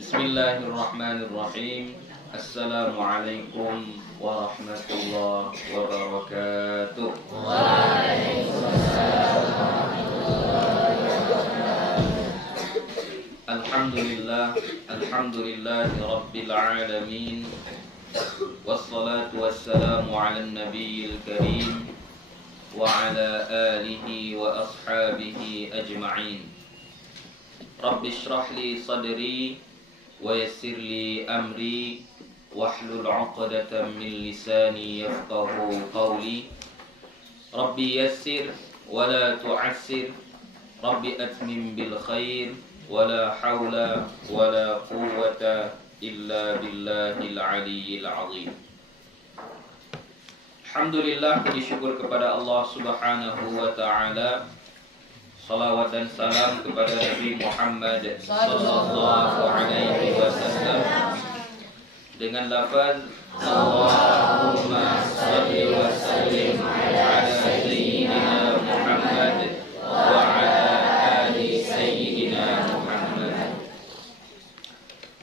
Bismillahirrahmanirrahim. Assalamualaikum warahmatullahi wabarakatuh. Alhamdulillah, alhamdulillahi rabbil alamin. Wassalatu wassalamu ala nabiyil karim wa ala alihi wa ashabihi ajma'in. Rabbi shrah li sadri wa yassir li amri wahlul 'uqdatam min lisani yafqahu qawli. Rabbi yassir wa la tu'assir, Rabbi atmim bil khair, wa la hawla wa la quwwata illa billahil aliyyil 'azim. Alhamdulillah, puji syukur kepada Allah Subhanahu wa taala. Salawat dan salam kepada Nabi Muhammad sallallahu alaihi wasallam dengan lafaz Allahumma shalli wa sallim ala sayyidina Muhammad wa ala ali sayyidina Muhammad.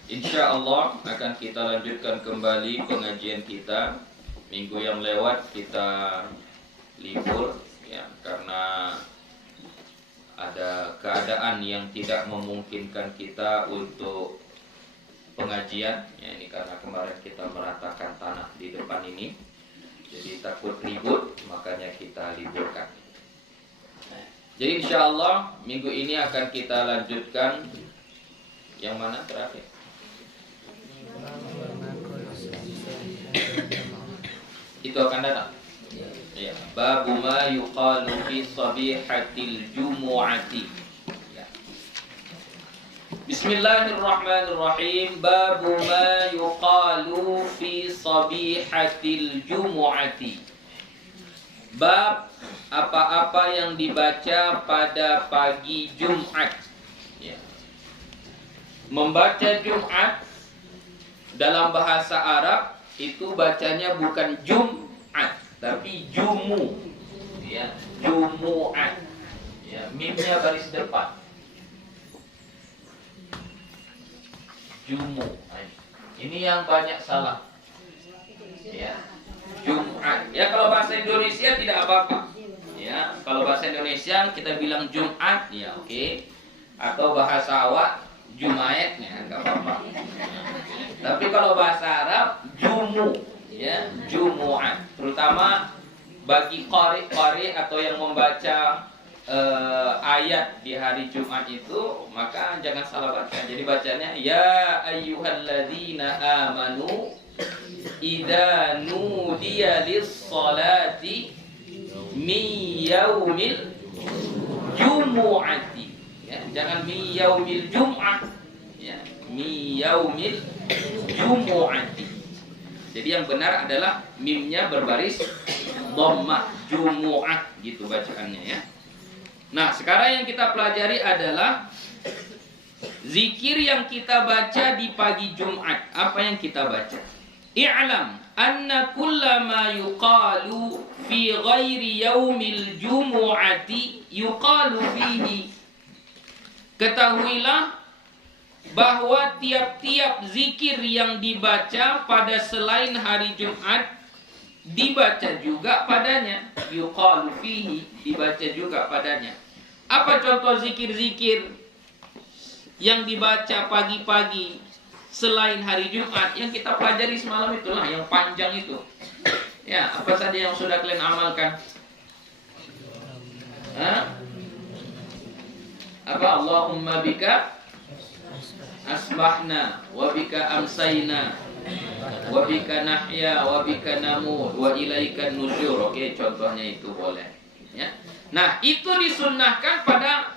Insyaallah akan kita lanjutkan kembali pengajian kita. Minggu yang lewat kita libur ya, karena ada keadaan yang tidak memungkinkan kita untuk pengajian ya, ini karena kemarin kita meratakan tanah di depan ini, jadi takut ribut, makanya kita liburkan. Jadi insya Allah minggu ini akan kita lanjutkan yang mana terakhir? Itu akan datang. Ya, babu ma yuqalu fi sabihatil jumu'ati. Ya. Bismillahirrahmanirrahim. Babu ma yuqalu fi sabihatil jumu'ati. Bab apa-apa yang dibaca pada pagi Jumat. Ya. Membaca Jumat dalam bahasa Arab itu bacanya bukan Jum'at, tapi jumu, ya, jumu'at, ya, mimnya baris depan, jumu. Ini yang banyak salah, ya, Jumat. Ya kalau bahasa Indonesia tidak apa-apa, ya, kalau bahasa Indonesia kita bilang Jumat, ya oke. Atau bahasa awak Jumaat, ya nggak apa-apa. Tapi kalau bahasa Arab jumu. Ya, jumu'at, terutama bagi qari atau yang membaca ayat di hari Jumat itu, maka jangan salah baca. Jadi bacanya ya ayyuhalladzina amanu idza nudiya lis-salati min yaumil jumu'ati. Ya, jangan min yaumil jum'ah. Ya, min yaumil jumu'ati. Jadi yang benar adalah mimnya berbaris dhammah, jumu'ah gitu bacaannya ya. Nah, sekarang yang kita pelajari adalah zikir yang kita baca di pagi Jumat. Apa yang kita baca? I'lam anna kullama yuqalu fi ghairi yaumil jumu'ati yuqalu fihi. Ketahuilah bahwa tiap-tiap zikir yang dibaca pada selain hari Jumat dibaca juga padanya. Yuqalu fihi, dibaca juga padanya. Apa contoh zikir-zikir yang dibaca pagi-pagi selain hari Jumat yang kita pelajari semalam itulah, yang panjang itu. Ya, apa saja yang sudah kalian amalkan? Apa? Allahumma bika asbahna wa bika amsayna wa bika nahya wa bika namut wa ilaikan nusyur. Oke, contohnya itu boleh ya. Nah, itu disunnahkan pada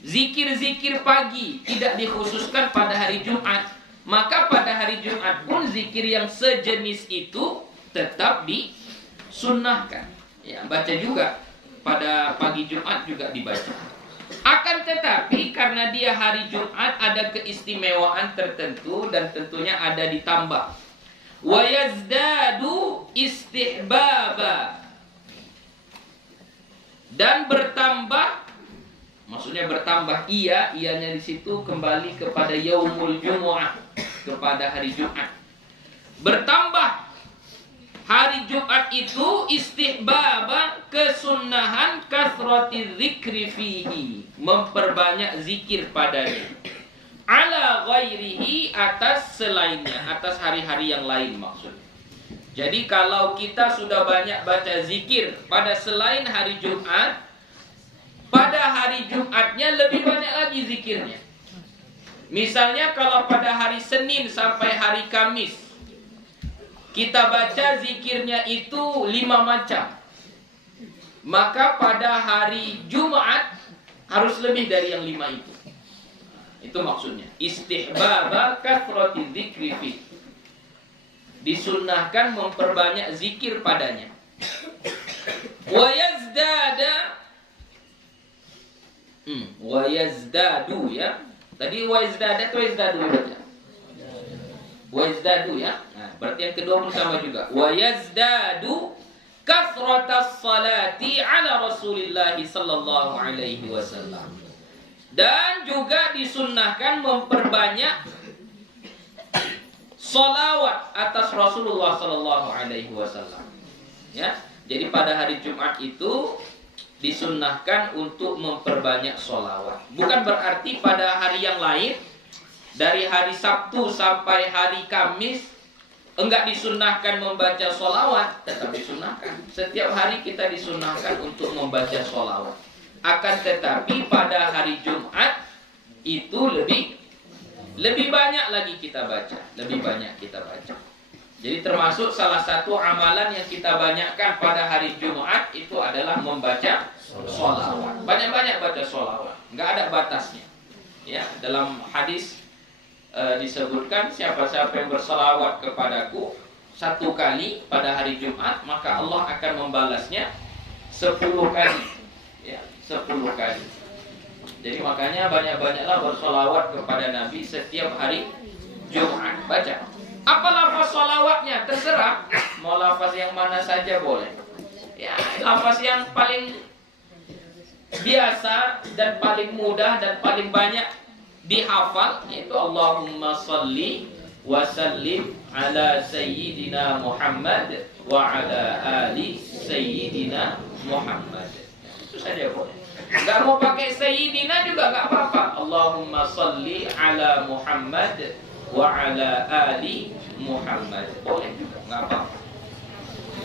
zikir-zikir pagi, tidak dikhususkan pada hari Jumat. Maka pada hari Jumat pun zikir yang sejenis itu tetap disunnahkan ya, baca juga pada pagi Jumat juga dibaca. Akan tetapi karena dia hari Jumat ada keistimewaan tertentu dan tentunya ada ditambah. Wa yazdadu istihbaba, dan bertambah Maksudnya bertambah ianya di situ kembali kepada yaumul jumu'ah, kepada hari Jumat. Bertambah hari Jumat itu istihbaba, kesunnahan kathrati dzikri fihi, memperbanyak zikir padanya. Ala ghairihi, atas selainnya, atas hari-hari yang lain maksudnya. Jadi kalau kita sudah banyak baca zikir pada selain hari Jumat, pada hari Jumatnya lebih banyak lagi zikirnya. Misalnya kalau pada hari Senin sampai hari Kamis kita baca zikirnya itu 5 macam, maka pada hari Jumat harus lebih dari yang 5 itu. Itu maksudnya istihbaba kathrati dzikri fi, disunnahkan memperbanyak zikir padanya. Wa yazdadu ya. Tadi wa yazdada atau yazdadu baca? Wa yazdadu ya. Nah, berarti yang kedua pun sama juga. Wa yazdadu kathratas salati ala Rasulillah sallallahu alaihi wasallam. Dan juga disunnahkan memperbanyak salawat atas Rasulullah sallallahu alaihi wasallam. Ya. Jadi pada hari Jumat itu disunnahkan untuk memperbanyak sholawat. Bukan berarti pada hari yang lain, dari hari Sabtu sampai hari Kamis, enggak disunnahkan membaca sholawat. Tetap disunnahkan. Setiap hari kita disunnahkan untuk membaca sholawat. Akan tetapi pada hari Jumat itu lebih banyak lagi kita baca. Lebih banyak kita baca. Jadi termasuk salah satu amalan yang kita banyakkan pada hari Jumat itu adalah membaca sholawat. Banyak-banyak baca sholawat, nggak ada batasnya. Ya, dalam hadis disebutkan siapa-siapa yang bersolawat kepadaku 1 kali pada hari Jumat, maka Allah akan membalasnya 10 kali. Ya, 10 kali. Jadi makanya banyak-banyaklah bersolawat kepada Nabi setiap hari Jumat. Baca. Apa lafaz sholawatnya? Terserah. Mau lafaz yang mana saja boleh. Ya, lafaz yang paling biasa dan paling mudah dan paling banyak dihafal yaitu Allahumma shalli wa sallim ala sayyidina Muhammad wa ala ali sayyidina Muhammad. Itu saja boleh. Enggak mau pakai sayyidina juga enggak apa-apa. Allahumma shalli ala Muhammad wa ala ali Muhammad. Boleh juga, enggak apa-apa.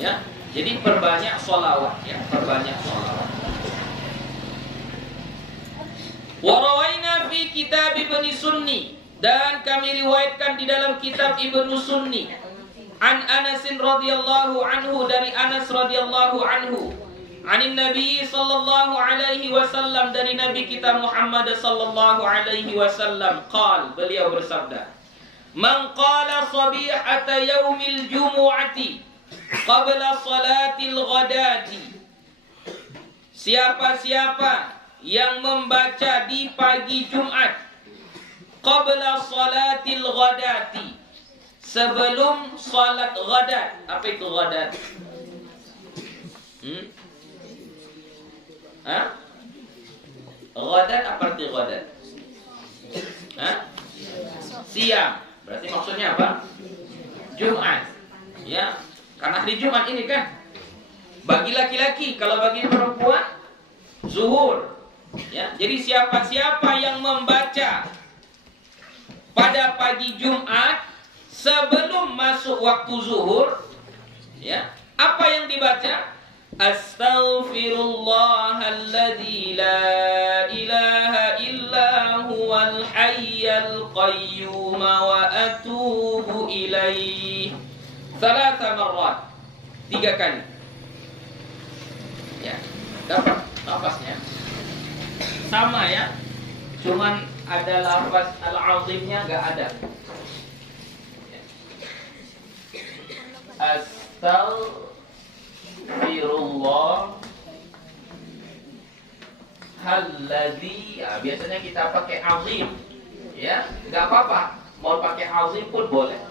Ya. Jadi perbanyak sholawat ya, perbanyak sholawat. Wa rawaina fi kitab Ibnu Sunni, dan kami riwayatkan di dalam kitab Ibnu Sunni an Anas radhiyallahu anhu, dari Anas radhiyallahu anhu, anin Nabi sallallahu alaihi wasallam, dari Nabi kita Muhammad sallallahu alaihi wasallam, qal, beliau bersabda, man qala sabihata yaumil jumu'ati qabla salatil ghadati, siapa-siapa yang membaca di pagi Jumat qabla salatil ghadati, sebelum salat ghadat. Apa itu ghadat? Ghadat apa arti ghadat? Siang. Berarti maksudnya apa? Jumat. Ya, karena hari Jumat ini kan bagi laki-laki, kalau bagi perempuan zuhur. Ya, jadi siapa-siapa yang membaca pada pagi Jumat sebelum masuk waktu zuhur, ya, apa yang dibaca? Astaghfirullahalladzi la ilaha illa huwal hayyul qayyum wa atubu ilaih. 3 marrat. 3 kali. Ya, dapat lafaznya. Sama ya. Cuman ada lafaz al-azimnya enggak ada. Ya. Astaghfirullah alladzi, ya, biasanya kita pakai azim. Ya, enggak apa-apa. Mau pakai azim pun boleh.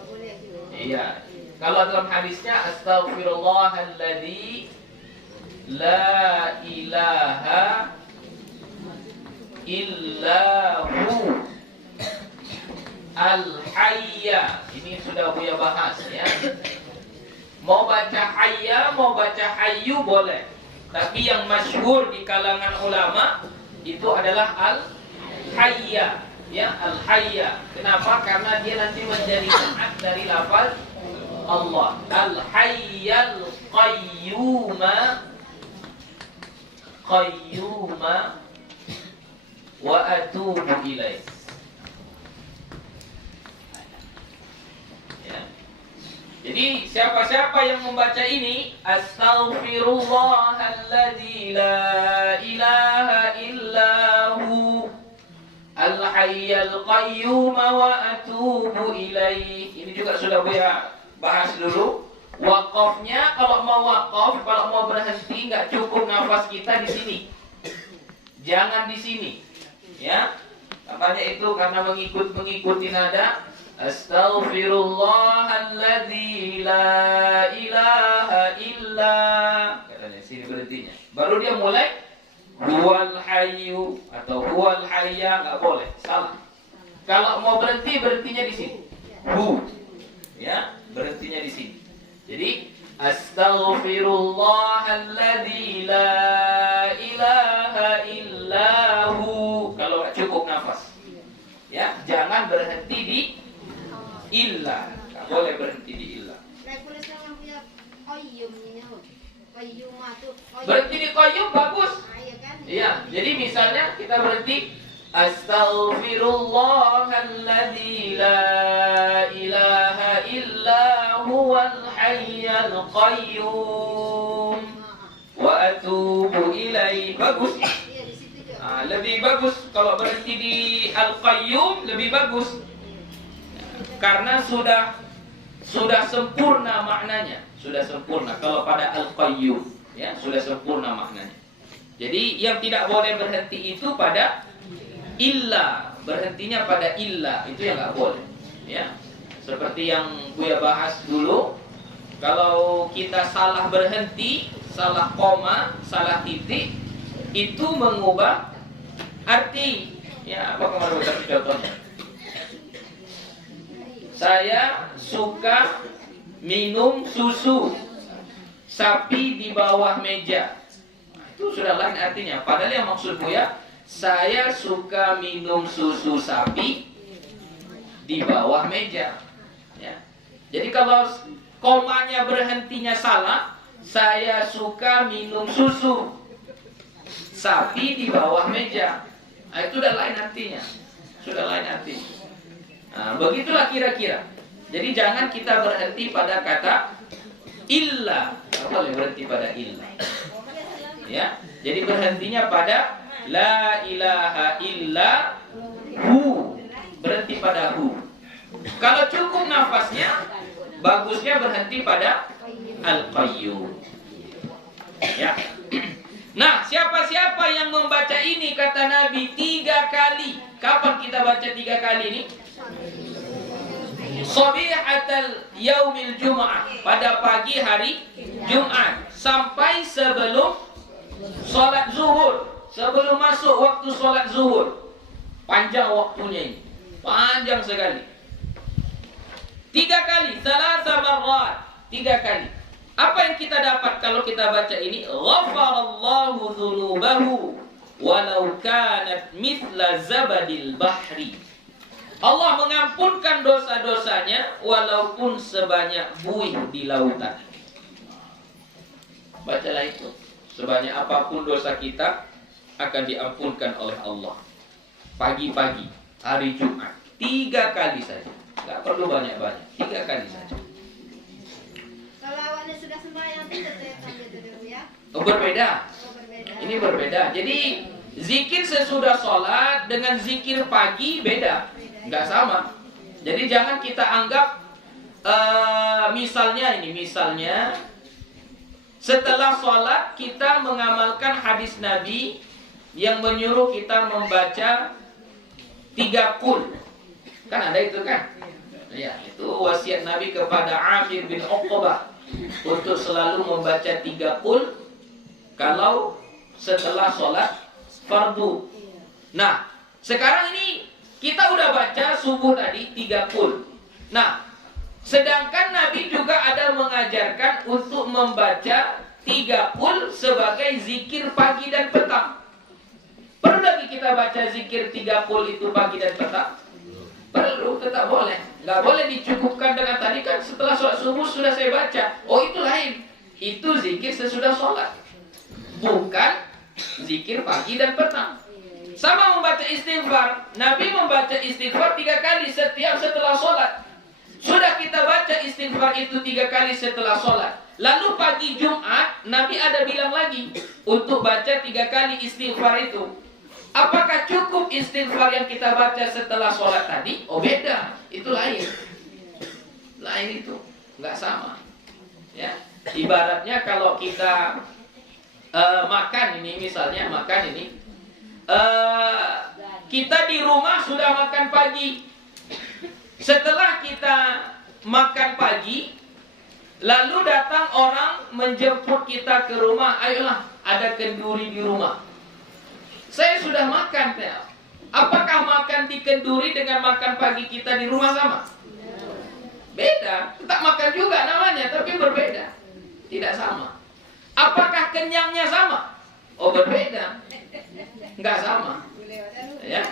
Iya. Kalau dalam hadisnya astaghfirullahalladzi la ilaha illa hu. Al-hayya. Ini sudah Buya bahas ya. Mau baca hayya, mau baca hayyu boleh. Tapi yang masyhur di kalangan ulama itu adalah al-hayya. Ya, al-hayya. Kenapa? Karena dia nanti menjadi naat dari lafaz Allah. Al-hayyal qayyuma wa atubu ilaih. Ya. Jadi siapa-siapa yang membaca ini, astaghfirullahalladzi la ilaha illahu al-hayyal qayyum wa atubu ilaih. Ini juga sudah Buya bahas dulu. Wakafnya, kalau mau wakaf, kalau mau berhenti, nggak cukup nafas kita di sini. Jangan di sini, ya. Namanya itu karena mengikuti nada. Astaghfirullahalladzi la ilaha illa. Katanya sini berhentinya. Baru dia mulai huwal hayyu atau huwal hayya, nggak boleh, salah. Kalau mau berhenti, berhentinya di sini. Hu, ya, berhentinya di sini. Jadi astaghfirullahalladzi la ilaha illahu. Kalau nggak cukup nafas, ya, jangan berhenti di illa. Nggak boleh berhenti di illa. Berhenti di qayyum bagus. Iya, jadi misalnya kita berhenti astaghfirullahalladzi la ilaha illa huwal hayyul qayyum wa atubu ilaihi. Bagus. Lebih bagus kalau berhenti di al-qayyum, lebih bagus. Karena sudah sempurna maknanya, sudah sempurna kalau pada al-qayyum, ya, sudah sempurna maknanya. Jadi yang tidak boleh berhenti itu pada illa, berhentinya pada illa, itu yang nggak boleh, ya. Seperti yang Buya bahas dulu, kalau kita salah berhenti, salah koma, salah titik, itu mengubah arti. Ya, apa kemarin kasih contohnya? Saya suka minum susu sapi di bawah meja. Itu sudah lain artinya. Padahal yang maksud Buya, saya suka minum susu sapi di bawah meja. Ya. Jadi kalau komanya berhentinya salah, saya suka minum susu sapi di bawah meja. Nah, itu sudah lain artinya. Sudah lain artinya. Nah, begitulah kira-kira. Jadi jangan kita berhenti pada kata illa. Tidak boleh berhenti pada illa. Ya, jadi berhentinya pada la ilaha illa hu. Berhenti pada hu. Kalau cukup nafasnya, bagusnya berhenti pada al-qayyum. Ya. Nah, siapa-siapa yang membaca ini kata Nabi 3 kali. Kapan kita baca 3 kali ini? Shabihatal yaumil jum'ah, pada pagi hari Jumat sampai sebelum sholat zuhur, sebelum masuk waktu sholat zuhur. Panjang waktunya ini, panjang sekali. 3 kali, salasa marrat, 3 kali. Apa yang kita dapat kalau kita baca ini? Ghafarallahu dzunubahu walau kanat mithla zabadil bahri. Allah mengampunkan dosa-dosanya walaupun sebanyak buih di lautan. Bacalah itu. Sebanyak apapun dosa kita akan diampunkan oleh Allah. Pagi-pagi, hari Jumat, 3 kali saja. Tidak perlu banyak-banyak, 3 kali saja. Kalau awalnya sudah sembahyang tidak ya? Oh, berbeda. Ini berbeda. Jadi zikir sesudah sholat dengan zikir pagi beda, nggak sama. Jadi jangan kita anggap misalnya setelah sholat kita mengamalkan hadis Nabi yang menyuruh kita membaca 3 qul. Kan ada itu kan? Ya, itu wasiat Nabi kepada Amir bin Uqbah untuk selalu membaca 3 qul kalau setelah sholat fardu. Nah, sekarang ini kita udah baca subuh tadi 3 qul. Nah, sedangkan Nabi juga ada mengajarkan untuk membaca 3 qul sebagai zikir pagi dan petang. Perlu lagi kita baca zikir 3 qul itu pagi dan petang? Perlu, tetap boleh. Nggak boleh dicukupkan dengan tadi kan setelah sholat subuh sudah saya baca. Oh, itu lain. Itu zikir sesudah sholat. Bukan zikir pagi dan petang. Sama membaca istighfar. Nabi membaca istighfar 3 kali setiap setelah sholat. Sudah kita baca istighfar itu 3 kali setelah sholat. Lalu pagi Jumat, Nabi ada bilang lagi untuk baca 3 kali istighfar itu. Apakah cukup istighfar yang kita baca setelah sholat tadi? Oh, beda. Itu lain. Lain itu. Nggak sama. Ya. Ibaratnya kalau kita makan ini, misalnya makan ini. Kita di rumah sudah makan pagi. Setelah kita makan pagi, lalu datang orang menjemput kita ke rumah. Ayolah, ada kenduri di rumah. Saya sudah makan, Tel. Apakah makan di kenduri dengan makan pagi kita di rumah sama? Beda. Tetap makan juga namanya, tapi berbeda. Tidak sama. Apakah kenyangnya sama? Oh, berbeda. Enggak sama. Ya.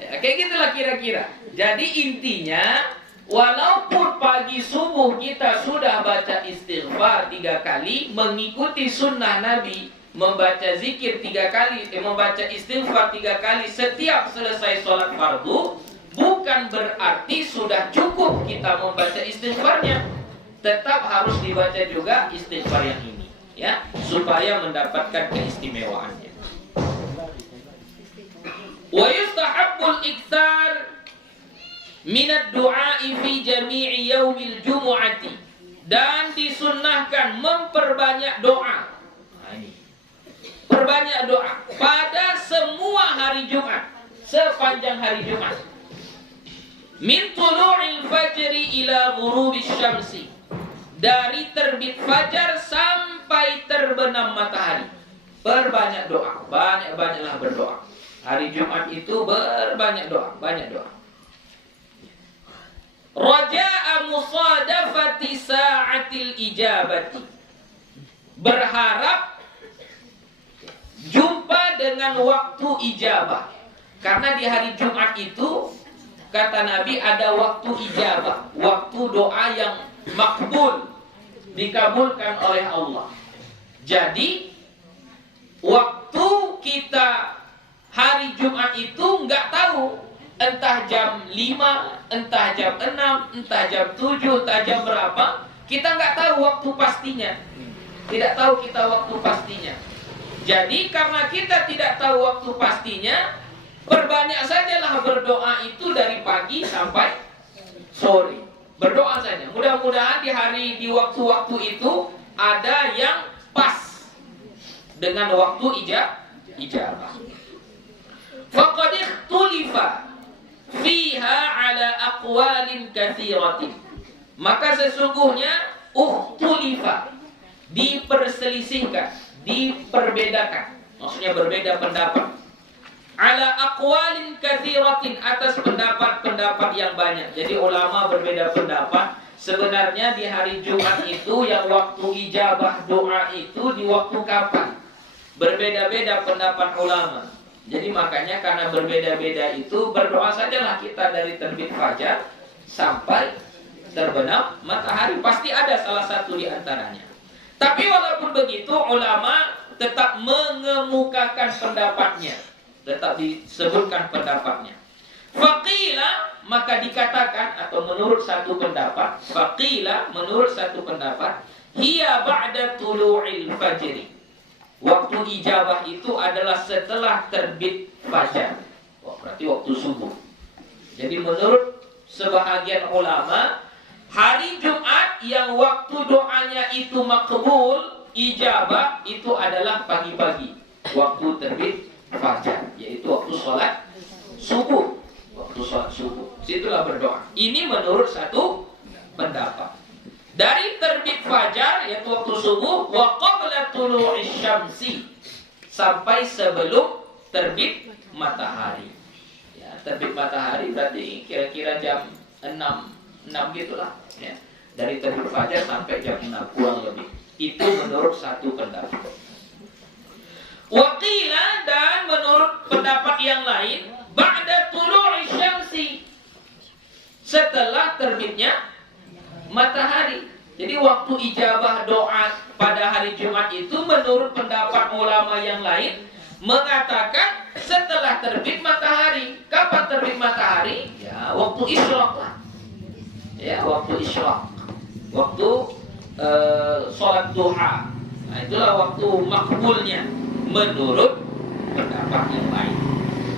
Ya, kayak gitulah kira-kira. Jadi intinya, walaupun pagi subuh kita sudah baca istighfar 3 kali, mengikuti sunnah Nabi, membaca zikir 3 kali, membaca istighfar 3 kali setiap selesai sholat fardu, bukan berarti sudah cukup kita membaca istighfarnya. Tetap harus dibaca juga istighfar yang ini, ya, supaya mendapatkan keistimewaannya. Wa yustahabbul iktsar minad du'a'i fi jami'i yaumil jumu'ati, dan disunnahkan memperbanyak doa. Nah, ini. Perbanyak doa pada semua hari Jumat, sepanjang hari Jumat. Min tulu'il fajri ila ghurubisy syamsi, dari terbit fajar sampai terbenam matahari. Perbanyak doa, banyak-banyaklah berdoa. Hari Jumat itu berbanyak doa, banyak doa. Raja'a musadafati sa'atil ijabati, berharap jumpa dengan waktu ijabah. Karena di hari Jumat itu kata Nabi ada waktu ijabah, waktu doa yang makbul, dikabulkan oleh Allah. Jadi waktu kita hari Jumat itu nggak tahu, entah jam 5, entah jam 6, entah jam 7, entah jam berapa. Kita nggak tahu waktu pastinya. Tidak tahu kita waktu pastinya. Jadi karena kita tidak tahu waktu pastinya, perbanyak sajalah berdoa itu dari pagi sampai sore. Berdoa saja. Mudah-mudahan di waktu-waktu itu ada yang pas dengan waktu ijabah. Faqad ikhtulifa fiha ala aqwalin katsiratin, maka sesungguhnya ukhtulifa, diperselisihkan, diperbedakan, maksudnya berbeda pendapat, ala aqwalin katsiratin, atas pendapat-pendapat yang banyak. Jadi ulama berbeda pendapat. Sebenarnya di hari Jumat itu yang waktu ijabah doa itu di waktu kapan? Berbeda-beda pendapat ulama. Jadi makanya karena berbeda-beda itu, berdoa sajalah kita dari terbit fajar sampai terbenam matahari. Pasti ada salah satu di antaranya. Tapi walaupun begitu, ulama tetap mengemukakan pendapatnya, tetap disebutkan pendapatnya. Faqila, maka dikatakan, atau menurut satu pendapat, faqila, menurut satu pendapat, hiya ba'da tulu'il fajri, waktu ijabah itu adalah setelah terbit fajar. Oh, berarti waktu subuh. Jadi menurut sebahagian ulama, hari Jumat yang waktu doanya itu makbul, ijabah, itu adalah pagi-pagi, waktu terbit fajar, yaitu waktu sholat subuh. Waktu sholat subuh, situlah berdoa. Ini menurut satu pendapat. Dari terbit fajar, yaitu waktu subuh, wa qabla tulu'isy syamsi, sampai sebelum terbit matahari. Ya, terbit matahari berarti kira-kira jam 6 gitulah ya. Dari terbit fajar sampai jam 6 kurang lebih. Itu menurut satu pendapat. Waqila, dan menurut pendapat yang lain, ba'da tulu'i syamsi, setelah terbitnya matahari. Jadi waktu ijabah doa pada hari Jumat itu menurut pendapat ulama yang lain mengatakan setelah terbit matahari. Kapan terbit matahari? Ya, waktu isyraq lah. Ya, waktu isyraq. Waktu sholat duha. Nah, itulah waktu makbulnya menurut pendapat yang lain.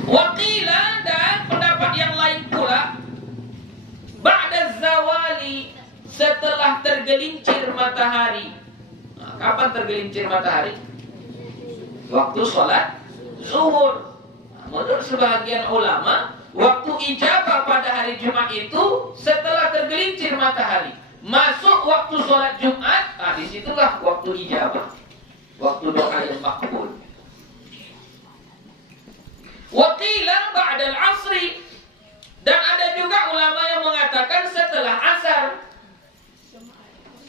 Waqila, dan pendapat yang lain pula, ba'da zawali, setelah tergelincir matahari. Nah, kapan tergelincir matahari? Waktu sholat zuhur. Nah, menurut sebagian ulama, waktu ijabah pada hari Jumat itu setelah tergelincir matahari. Masuk waktu sholat Jumat, nah disitulah waktu ijabah, waktu doa yang makbul. Waqila ba'dal asri, dan ada juga ulama yang mengatakan setelah asar.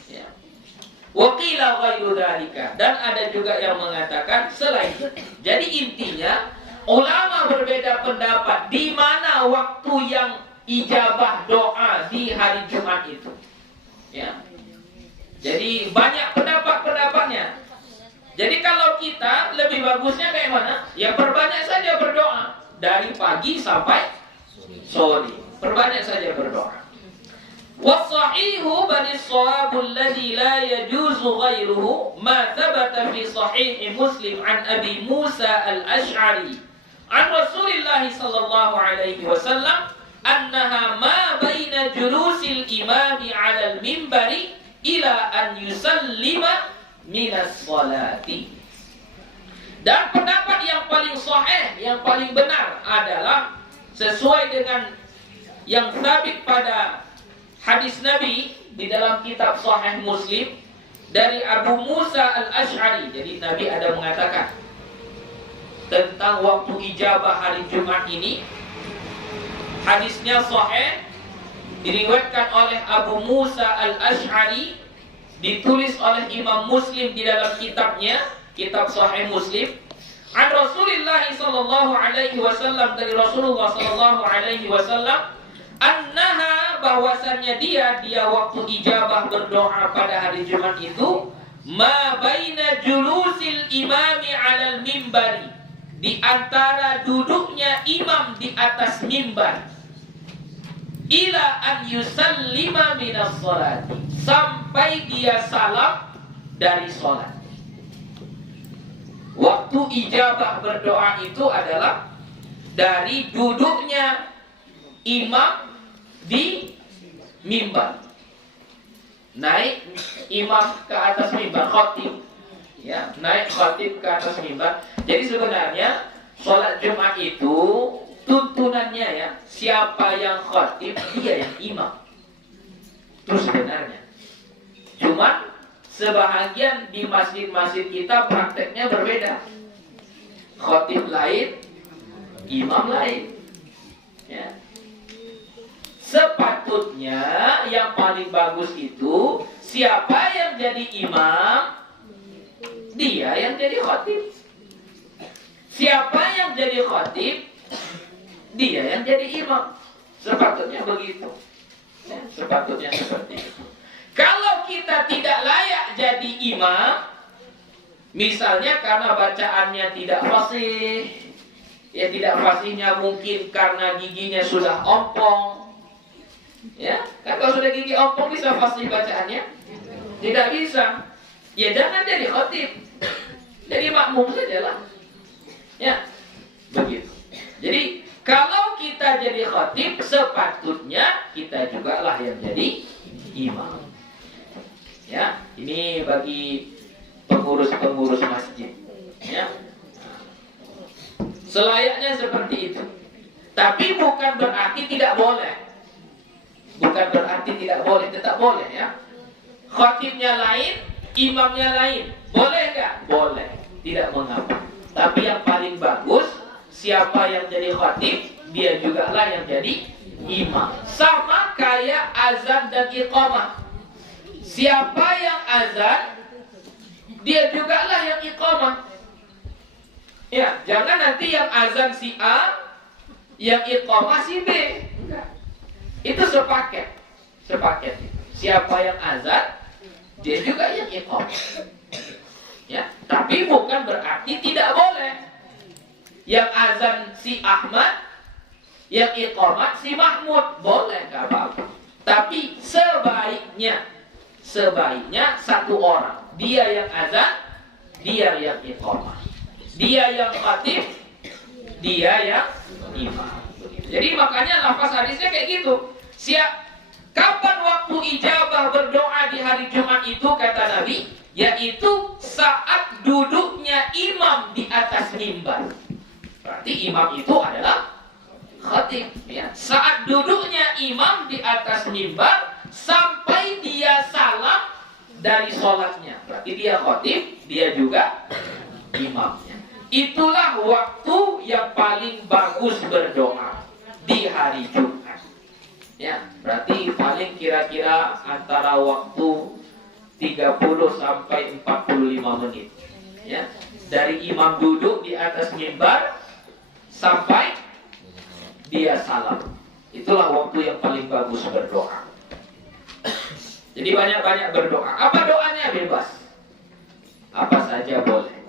Ya. Waqila ghairu dzalika, dan ada juga yang mengatakan selain. Jadi intinya ulama berbeda pendapat di mana waktu yang ijabah doa di hari Jumat itu. Ya. Jadi banyak pendapat-pendapatnya. Jadi kalau kita lebih bagusnya kayak mana? Ya perbanyak saja berdoa dari pagi sampai sore. Perbanyak saja berdoa. Wasahihu bani shawabul ladzi la yajuzu ghairuhu ma thabata fi sahih Muslim an Abi Musa al-Ash'ari an Rasulillah sallallahu alaihi wasallam annaha ma baina julusil imami 'ala al-minbari ila an yusallima minas salati. Dan pendapat yang paling sahih, yang paling benar adalah sesuai dengan yang sabit pada hadis Nabi di dalam kitab Sahih Muslim dari Abu Musa al-Ash'ari. Jadi Nabi ada mengatakan tentang waktu ijabah hari Jumat ini. Hadisnya sahih, diriwayatkan oleh Abu Musa al-Ash'ari, ditulis oleh Imam Muslim di dalam kitabnya, kitab Sahih Muslim. An Rasulillah sallallahu alaihi wasallam, dari Rasulullah sallallahu alaihi wasallam, annaha, bahwasannya dia waktu ijabah berdoa pada hari Jumat itu ma baina julusil imami 'alal mimbari, di antara duduknya imam di atas mimbar, ila an yusallima minas sholati, sampai dia salam dari sholat. Waktu ijabah berdoa itu adalah dari duduknya imam di mimbar, naik imam ke atas mimbar, khatib, ya, naik khatib ke atas mimbar. Jadi sebenarnya sholat Jumat itu tuntunannya ya, siapa yang khatib dia yang imam. Itu sebenarnya. Cuma sebahagian di masjid-masjid kita prakteknya berbeda. Khatib lain, imam lain. Ya. Sepatutnya yang paling bagus itu siapa yang jadi imam, dia yang jadi khatib. Siapa yang jadi khatib, dia yang jadi imam. Sepatutnya begitu. Ya, sepatutnya seperti itu. Kalau kita tidak layak jadi imam, misalnya karena bacaannya tidak fasih, ya tidak fasihnya mungkin karena giginya sudah ompong, ya kan, kalau sudah gigi ompong bisa fasih bacaannya? Tidak bisa. Ya jangan jadi khatib, jadi makmum sajalah. Ya, begitu. Jadi kalau kita jadi khatib, sepatutnya kita juga lah yang jadi imam. Ya, ini bagi pengurus-pengurus masjid. Ya, selayaknya seperti itu. Tapi bukan berarti tidak boleh. Bukan berarti tidak boleh, tetap boleh ya. Khatibnya lain, imamnya lain. Boleh enggak? Boleh. Tidak mengapa. Tapi yang paling bagus siapa yang jadi khatib, dia juga lah yang jadi imam. Sama kayak azan dan iqamah. Siapa yang azan, dia juga lah yang iqamah. Ya, jangan nanti yang azan si A, yang iqamah si B. Enggak. Itu sepaket. Sepaket. Siapa yang azan, dia juga yang iqamah. Ya, tapi bukan berarti tidak boleh. Yang azan si Ahmad, yang iqamah si Mahmud, boleh, enggak apa-apa. Tapi sebaiknya satu orang, dia yang azan, dia yang iqamah. Dia yang khatib, dia yang imam. Jadi makanya lafaz hadisnya kayak gitu. Kapan waktu ijabah berdoa di hari Jumat itu, kata Nabi, yaitu saat duduknya imam di atas mimbar. Berarti imam itu adalah khatib, ya. Saat duduknya imam di atas mimbar sampai dia salam dari sholatnya, berarti dia khatib, dia juga imamnya. Itulah waktu yang paling bagus berdoa di hari Jumat. Ya, berarti paling kira-kira antara waktu 30 sampai 45 menit. Ya, dari imam duduk di atas mimbar sampai dia salam. Itulah waktu yang paling bagus berdoa. Jadi banyak-banyak berdoa. Apa doanya? Bebas. Apa saja boleh.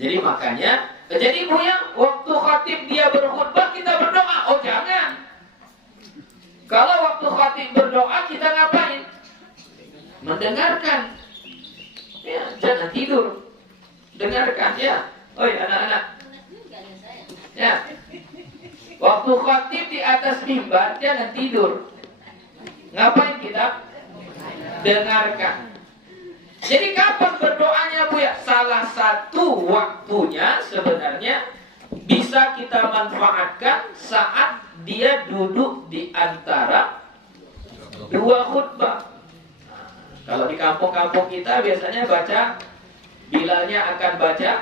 Jadi makanya, jadi Buya, waktu khatib dia berkhutbah kita berdoa. Oh jangan. Kalau waktu khatib berdoa kita ngapain? Mendengarkan. Ya, jangan tidur. Dengarkan ya. Oi anak-anak. Ya. Waktu khatib di atas mimbar jangan tidur. Ngapain kita? Dengarkan. Jadi kapan berdoanya Bu ya? Salah satu waktunya sebenarnya bisa kita manfaatkan saat dia duduk di antara dua khutbah. Nah, kalau di kampung-kampung kita biasanya baca, bilalnya akan baca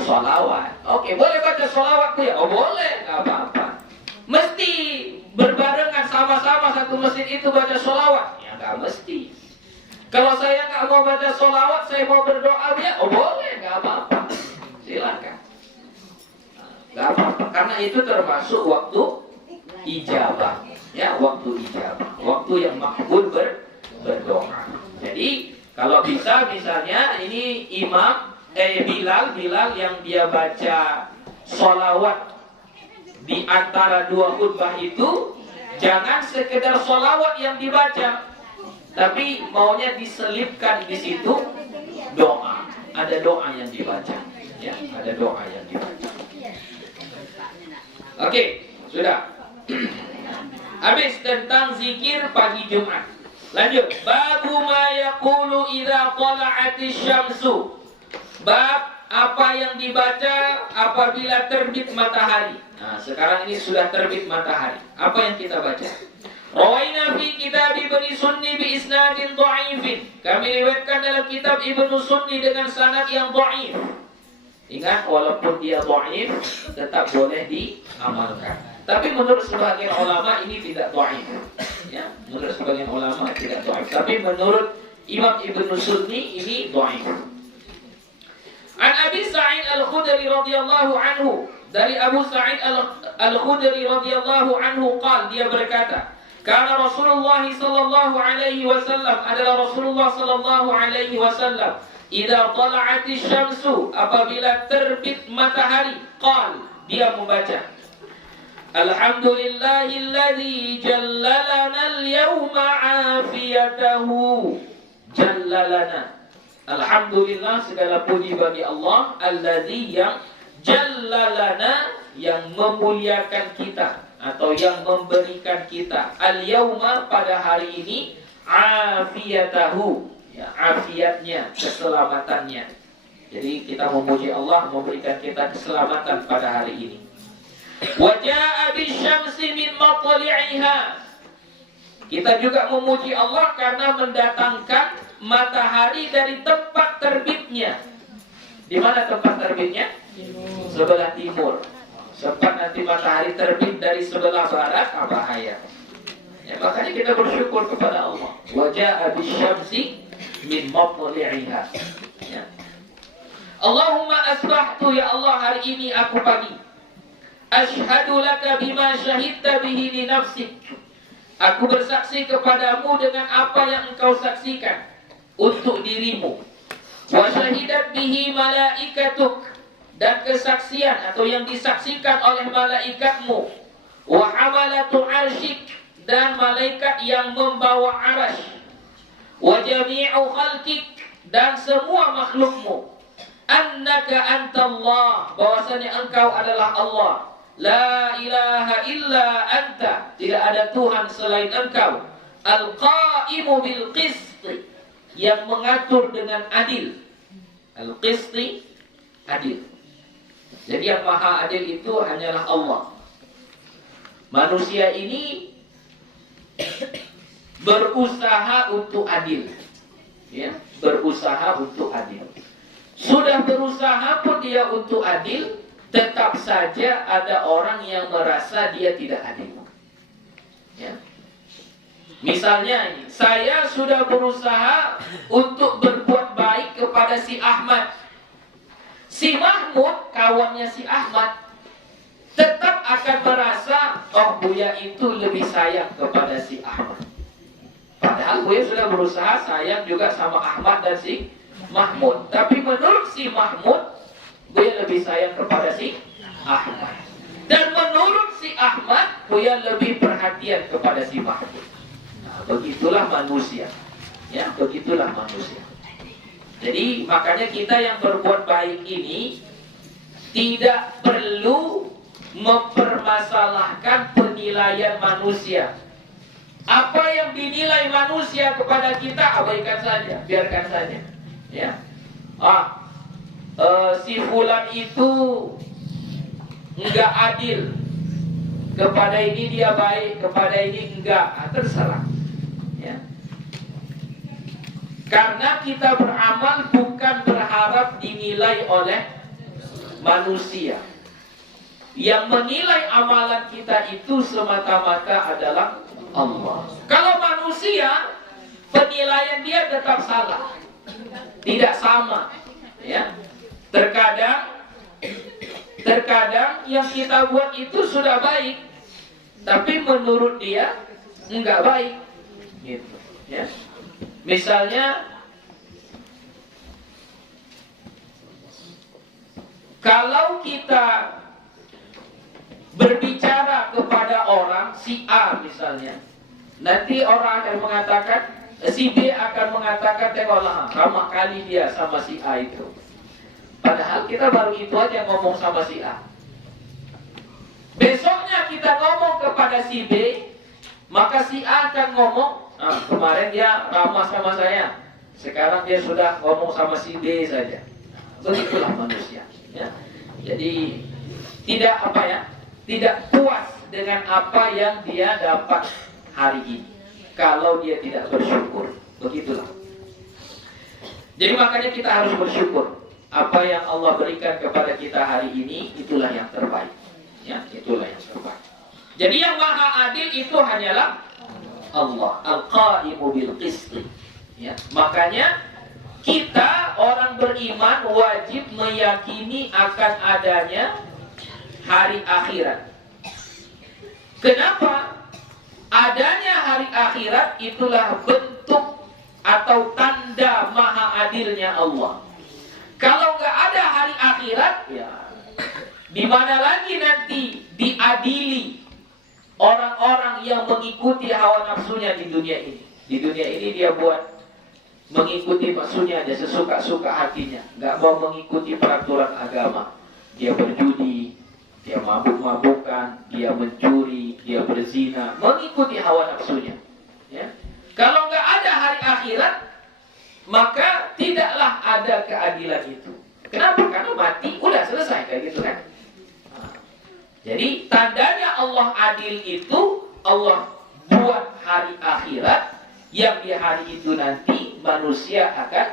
sholawat. Oke, boleh baca sholawat Bu ya? Oh boleh, nggak apa-apa. Mesti berbarengan sama-sama satu masjid itu baca sholawat? Ya nggak mesti. Kalau saya nggak mau baca sholawat, saya mau berdoa ya, oh boleh, nggak apa-apa, silakan, nggak apa-apa, karena itu termasuk waktu ijabah, ya waktu ijabah, waktu yang makbul berdoa. Jadi kalau bisa misalnya ini Bilal yang dia baca sholawat di antara dua khutbah itu, jangan sekedar sholawat yang dibaca. Tapi maunya diselipkan di situ doa. Ada doa yang dibaca. Ya, ada doa yang dibaca. Oke, sudah. Habis tentang zikir pagi Jumat. Lanjut. Babu ma yaqulu idza tala'atis syamsu. Bab apa yang dibaca apabila terbit matahari. Nah, sekarang ini sudah terbit matahari. Apa yang kita baca? Rawaina fi kitab Ibnu Sunni bi isnadin dha'ifin. Kami riwayatkan dalam kitab Ibnu Sunni dengan sanad yang dhaif. Ingat, walaupun dia dhaif tetap boleh diamalkan. Tapi menurut sebagian ulama ini tidak dhaif. Ya, menurut sebagian ulama tidak dhaif. Tapi menurut Imam Ibnu Sunni ini dhaif. An Abi Sa'id Al-Khudri radhiyallahu anhu, dari Abu Sa'id Al-Khudri radhiyallahu anhu qala, dia berkata, karena Rasulullah sallallahu alaihi wasallam, adalah Rasulullah sallallahu alaihi wasallam, idza tala'atis syamsu, apabila terbit matahari, qal, dia membaca, alhamdulillahilladzi jallalana al-yawma 'afiyatahu. Jallalana, alhamdulillah, segala puji bagi Allah, alladzi, yang jallalana, yang memuliakan kita atau yang memberikan kita, al-yauma, pada hari ini, afiyatahu, ya, afiatnya, keselamatannya. Jadi kita memuji Allah memberikan kita keselamatan pada hari ini. Wa jaa bisyamsi min matli'iha. Kita juga memuji Allah karena mendatangkan matahari dari tempat terbitnya. Di mana tempat terbitnya? Sebelah timur. Sempat nanti matahari terbit dari sebelah barat, bahaya. Ya, makanya kita bersyukur kepada Allah. Wajah abisyamsi min matl'iha. Ya. Allahumma asbahtu, ya Allah, hari ini aku pagi. Ashhadu laka bima syahidta bihi li nafsik. Aku bersaksi kepadamu dengan apa yang engkau saksikan untuk dirimu. Wa syahidat bihi malaikatuk, dan kesaksian atau yang disaksikan oleh malaikatmu. Wa hamalatu arsyik, dan malaikat yang membawa arasy. Wa jami'u khalqik, dan semua makhlukmu. Annaka antallah, bahwasanya engkau adalah Allah. La ilaha illa anta, tidak ada Tuhan selain engkau. Al-qaimu bil qisti, yang mengatur dengan adil. Al-qisti, adil. Jadi yang maha adil itu hanyalah Allah. Manusia ini berusaha untuk adil, ya, berusaha untuk adil. Sudah berusaha pun dia untuk adil, tetap saja ada orang yang merasa dia tidak adil. Ya. Misalnya ini, saya sudah berusaha untuk berbuat baik kepada si Ahmad. Si Mahmud, kawannya si Ahmad, tetap akan merasa, oh Buya itu lebih sayang kepada si Ahmad. Padahal Buya sudah berusaha sayang juga sama Ahmad dan si Mahmud. Tapi menurut si Mahmud, Buya lebih sayang kepada si Ahmad. Dan menurut si Ahmad, Buya lebih perhatian kepada si Mahmud. Nah, begitulah manusia. Ya, begitulah manusia. Jadi makanya kita yang berbuat baik ini tidak perlu mempermasalahkan penilaian manusia. Apa yang dinilai manusia kepada kita, abaikan saja, biarkan saja. Ya, si fulan itu enggak adil, kepada ini dia baik, kepada ini enggak, terserah. Ya. Karena kita beramal bukan berharap dinilai oleh manusia. Yang menilai amalan kita itu semata-mata adalah Allah. Kalau manusia, penilaian dia tetap salah, tidak sama. Ya. Terkadang yang kita buat itu sudah baik, tapi menurut dia enggak baik. Gitu. Ya. Misalnya, kalau kita berbicara kepada orang si A misalnya, nanti orang akan mengatakan, si B akan mengatakan, tengoklah ramah kali dia sama si A itu. Padahal kita baru itu aja ngomong sama si A. Besoknya kita ngomong kepada si B, maka si A akan ngomong, kemarin dia ramah sama saya, sekarang dia sudah ngomong sama si B saja. Begitulah manusia. Ya. Jadi tidak puas dengan apa yang dia dapat hari ini. Kalau dia tidak bersyukur, begitulah. Jadi makanya kita harus bersyukur. Apa yang Allah berikan kepada kita hari ini, itulah yang terbaik. Ya, itulah yang terbaik. Jadi yang maha adil itu hanyalah Allah, Al-Qaimu bil Qisti. Ya, makanya kita orang beriman wajib meyakini akan adanya hari akhirat. Kenapa? Adanya hari akhirat itulah bentuk atau tanda maha adilnya Allah. Kalau nggak ada hari akhirat, ya di mana lagi nanti diadili orang-orang yang mengikuti hawa nafsunya di dunia ini. Di dunia ini dia buat mengikuti nafsunya aja sesuka-suka hatinya, nggak mau mengikuti peraturan agama. Dia berjudi, dia mabuk-mabukan, dia mencuri, dia berzina, mengikuti hawa nafsunya. Ya. Kalau nggak ada hari akhirat, maka tidaklah ada keadilan itu. Kenapa? Karena mati, udah selesai kayak gitu kan. Jadi tandanya Allah adil itu, Allah buat hari akhirat yang di hari itu nanti manusia akan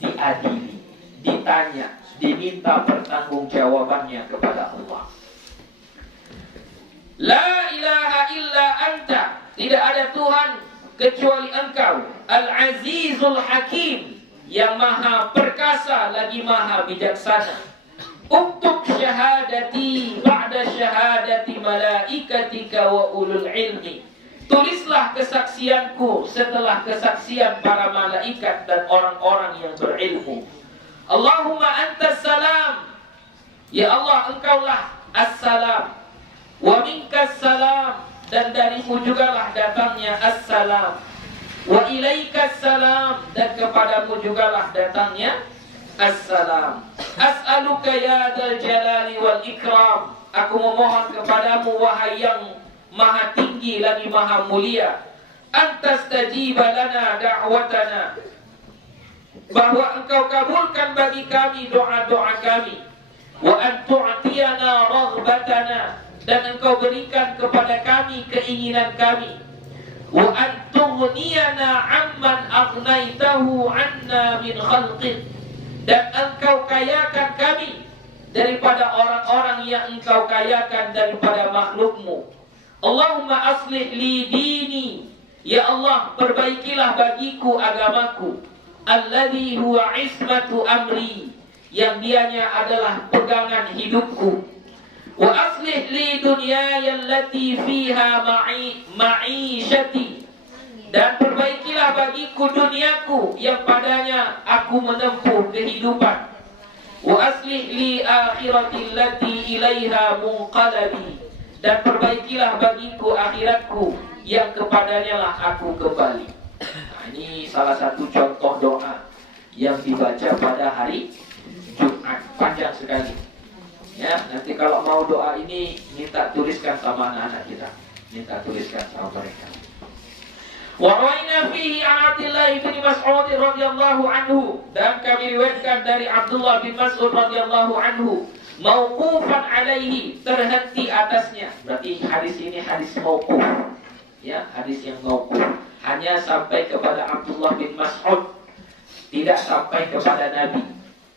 diadili. ditanya, diminta pertanggungjawabannya kepada Allah. La ilaha illa anta, tidak ada Tuhan kecuali Engkau, Al-Azizul Hakim, yang maha perkasa lagi maha bijaksana. Uktub syahadati ba'da syahadati malaikatika wa ulul ilmi, tulislah kesaksianku setelah kesaksian para malaikat dan orang-orang yang berilmu. Allahumma antas salam, ya Allah Engkaulah as-salam, wa minkas salam, dan darimu jugalah datangnya as-salam, wa ilaikas salam, dan kepadamu jugalah datangnya as-salam. As'aluka ya dzal jalali wal ikram, aku memohon kepadamu wahai yang maha tinggi lagi maha mulia, antas tajiba lana da'watana, bahwa engkau kabulkan bagi kami doa-doa kami, wa an tu'tiyana raghbatana, dan engkau berikan kepada kami keinginan kami, wa an tughniyana amman aghnaitahu anna min khalqik, dan engkau kayakan kami daripada orang-orang yang engkau kayakan daripada makhlukmu. Allahumma aslih li dini, ya Allah perbaikilah bagiku agamaku, alladhi huwa ismatu amri, yang dianya adalah pegangan hidupku, wa aslih li dunyaya allati fiha ma'isyati, dan perbaikilah bagiku duniaku yang padanya aku menempuh kehidupan, wa aslih li akhirati allati ilaiha munqalabi, dan perbaikilah bagiku akhiratku yang kepadanya lah aku kembali. Nah, ini salah satu contoh doa yang dibaca pada hari Jumat, panjang sekali. Ya, nanti kalau mau doa ini minta tuliskan sama anak-anak kita, minta tuliskan sama mereka. Wa rawaina fihi an Abdullah bin Mas'ud radhiyallahu anhu, dan kami riwayatkan dari Abdullah bin Mas'ud radhiyallahu anhu, mauqufan alaihi, terhenti atasnya. Berarti hadis ini hadis mauquf. Ya, hadis yang mauquf, hanya sampai kepada Abdullah bin Mas'ud, tidak sampai kepada Nabi.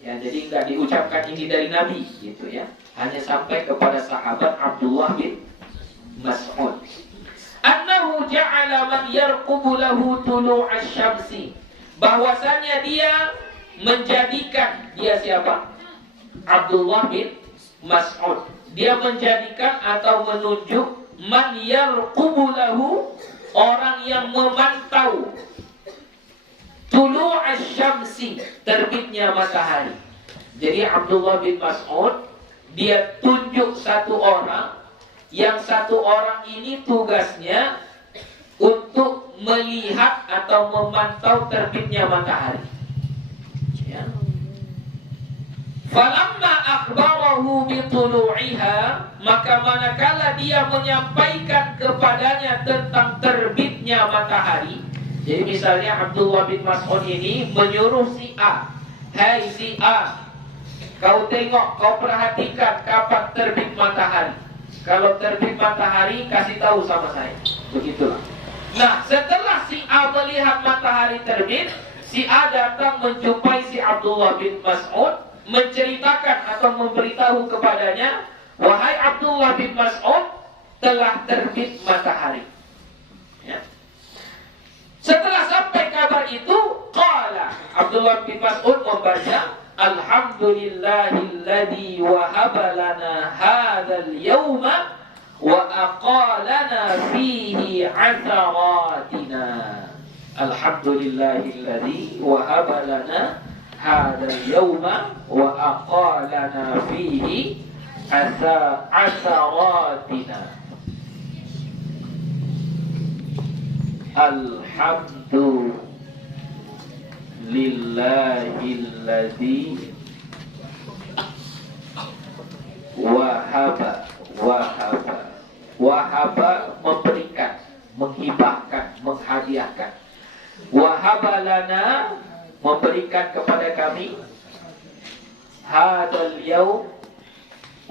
Ya, jadi enggak diucapkan ini dari Nabi gitu ya. Hanya sampai kepada sahabat Abdullah bin Mas'ud. Annahu ja'ala man yarqubu lahu tulu'asy syamsi, bahwasanya dia menjadikan, dia siapa? Abdullah bin Mas'ud. Dia menjadikan atau menunjuk man yarqubu lahu, orang yang memantau tulu'asy syamsi, terbitnya matahari. Jadi Abdullah bin Mas'ud dia tunjuk satu orang, yang satu orang ini tugasnya untuk melihat atau memantau terbitnya matahari. Ya. Falamma akhbarahu bitulu'iha, maka manakala dia menyampaikan kepadanya tentang terbitnya matahari. Jadi misalnya Abdullah bin Mas'ud ini menyuruh si A, hai si A, kau tengok, kau perhatikan kapan terbit matahari. Kalau terbit matahari kasih tahu sama saya. Begitulah. Nah, setelah si A melihat matahari terbit, si A datang menjumpai si Abdullah bin Mas'ud, menceritakan atau memberitahu kepadanya, wahai Abdullah bin Mas'ud, telah terbit matahari. Ya. Setelah sampai kabar itu, qala, Abdullah bin Mas'ud membaca, alhamdulillahilladzi wahaba lana hadzal yawma wa aqalana fihi atharatina. Alhamdulillahilladzi wahaba lana hadzal yawma wa aqalana fihi atharatina. Alhamdulillahilladzi wahaba memberikan, menghibahkan, menghadiahkan. Wahaba lana memberikan kepada kami, hadzal yaum,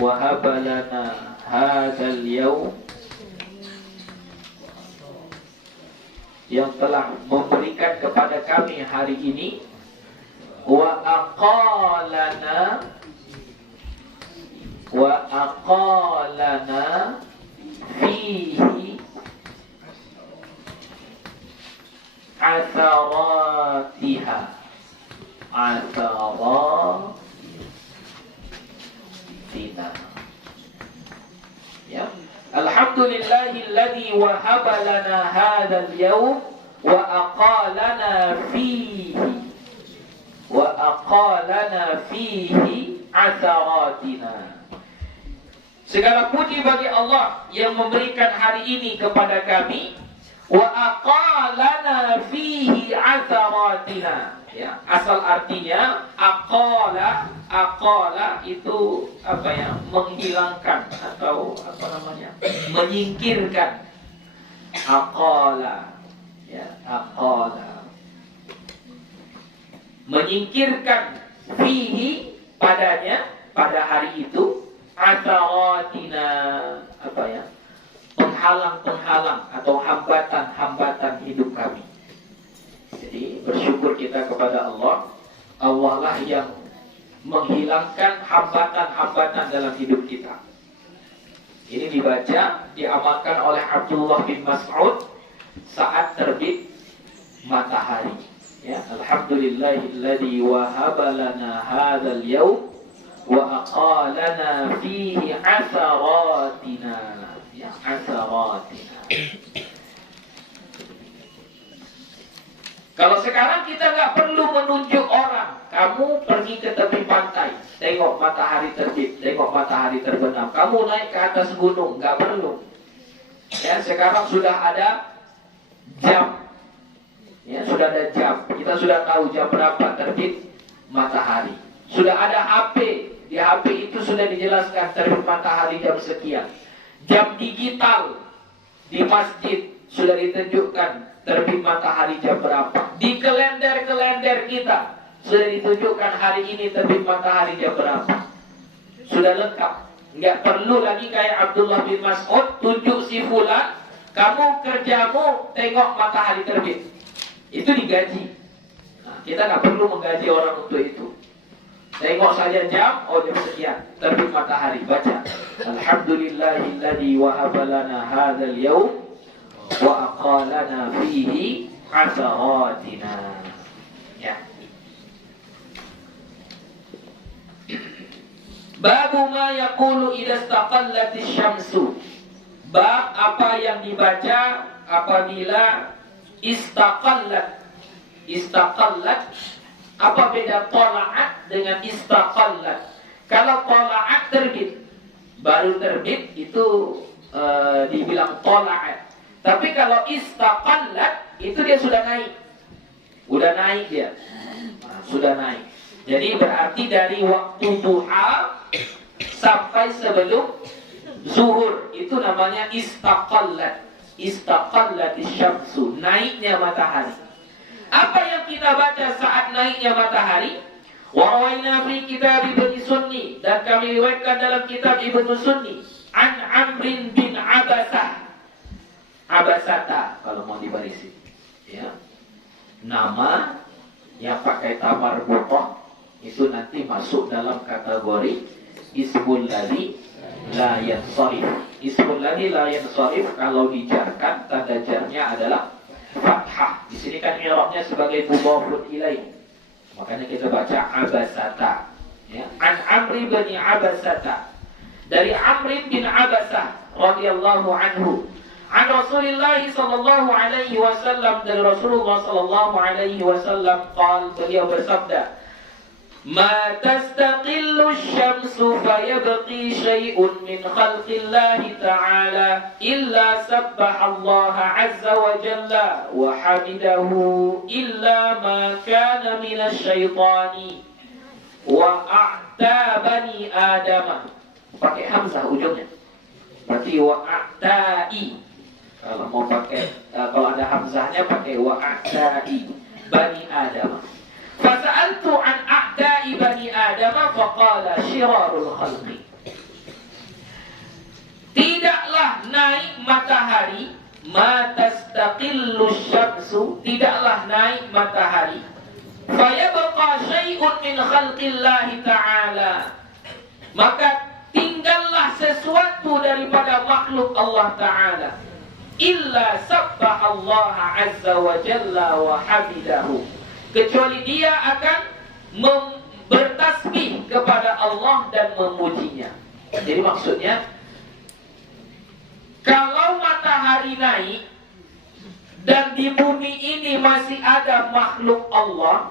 wahaba lana hadzal yaum, yang telah memberikan kepada kami hari ini, wa aqalana fihi atharatiha. Ya. Alhamdulillahilladzi wahaba lana hadzal yawm wa aqalana fihi atharatina. Segala puji bagi Allah yang memberikan hari ini kepada kami, wa aqalana fihi atharatina. Ya, asal artinya aqala itu apa ya? Menghilangkan atau apa namanya? Menyingkirkan. Aqala. Ya, aqala. Menyingkirkan fihi padanya, pada hari itu, atharatina, apa ya? Penghalang-penghalang atau hambatan-hambatan hidup kami. Jadi bersyukur kita kepada Allah. Allah lah yang menghilangkan hambatan-hambatan dalam hidup kita. Ini dibaca, diamalkan oleh Abdullah bin Mas'ud saat terbit matahari. Ya, alhamdulillahilladzi wahaba lana hadzal yawm wa aqalana fihi atharatina. Ya, atharatina. Kalau sekarang kita nggak perlu menunjuk orang, kamu pergi ke tepi pantai, tengok matahari terbit, tengok matahari terbenam. Kamu naik ke atas gunung, nggak perlu. Ya, sekarang sudah ada jam. Ya, sudah ada jam. Kita sudah tahu jam berapa terbit matahari. Sudah ada HP. Di HP itu sudah dijelaskan terbit matahari jam sekian. Jam digital di masjid sudah ditunjukkan terbit matahari jam berapa. Di kalender-kalender kita sudah ditunjukkan hari ini terbit matahari jam berapa. Sudah lengkap. Nggak perlu lagi kayak Abdullah bin Mas'ud tunjuk si fulan, kamu kerjamu tengok matahari terbit. Itu digaji. Nah, kita nggak perlu menggaji orang untuk itu. Tengok saja jam, oh jam sekian terbit matahari, baca alhamdulillahilladzi wahaba lana hadzal yawm wa aqalana fihi atharatina. Ya. Babu ma yaqulu idza istaqallatis syamsu. Bab apa yang dibaca apabila istaqallat. Istaqallat, apa beda tola'at dengan istaqallat? Kalau tola'at terbit, baru terbit itu dibilang tola'at. Tapi kalau istaqallat itu dia sudah naik. Udah naik dia. Nah, sudah naik. Jadi berarti dari waktu duha sampai sebelum zuhur itu namanya istaqallat. Istaqallatis syamsu, naiknya matahari. Apa yang kita baca saat naiknya matahari? Wa rawaina fi kitab Ibnu Sunni, dan kami riwayatkan dalam kitab Ibnu Sunni an Amrin bin Abasata, kalau mau dibarisin. Ya. Nama yang pakai tamar buqah itu nanti masuk dalam kategori ismul ladzi la yansharif. Ismul ladzi la yansharif kalau dijarkan tanda jarnya adalah fathah. Di sini kan i'rabnya sebagai mudhafun ilaih. Makanya kita baca Abasata. Ya. An Amr bin Abasata. Dari Amr bin Abasah radhiyallahu anhu. An Rasulullah sallallahu alaihi wasallam, dari Rasulullah sallallahu alaihi wasallam beliau bersabda, "Ma tastaqillu asy-syamsu fayabqi syai'un min khalqillahi ta'ala illa sabbaha Allah 'azza wa jalla wa hamidahu illa ma kana minasy syaitani wa a'ta bani Adam." Pakai hamzah ujungnya. Berarti wa a'ta'i. Kalau mau pakai kalau ada hamzahnya pakai wa a'ta'i bani Adam. Fasa'altu an a'da'i bani Adam faqala syirarul khalqi. Tidaklah naik matahari, ma tastaqillu syamsu, tidaklah naik matahari. Fayabqa syai'un min khalqillahi ta'ala. Maka tinggallah sesuatu daripada makhluk Allah Ta'ala. Illa sabbaha Allah azza wa jalla wa hamidahu. Kecuali dia akan bertasbih kepada Allah dan memujinya. Jadi maksudnya, kalau matahari naik dan di bumi ini masih ada makhluk Allah,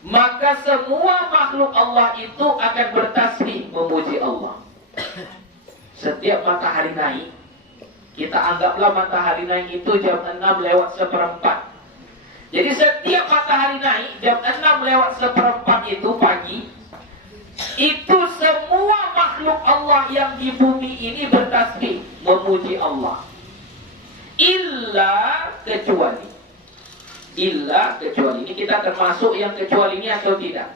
maka semua makhluk Allah itu akan bertasbih memuji Allah. Setiap matahari naik, kita anggaplah matahari naik itu jam 6:04. Jadi setiap matahari naik jam 6:04 itu pagi, itu semua makhluk Allah yang di bumi ini bertasbih memuji Allah. Illa kecuali ini kita termasuk yang kecuali ini atau tidak?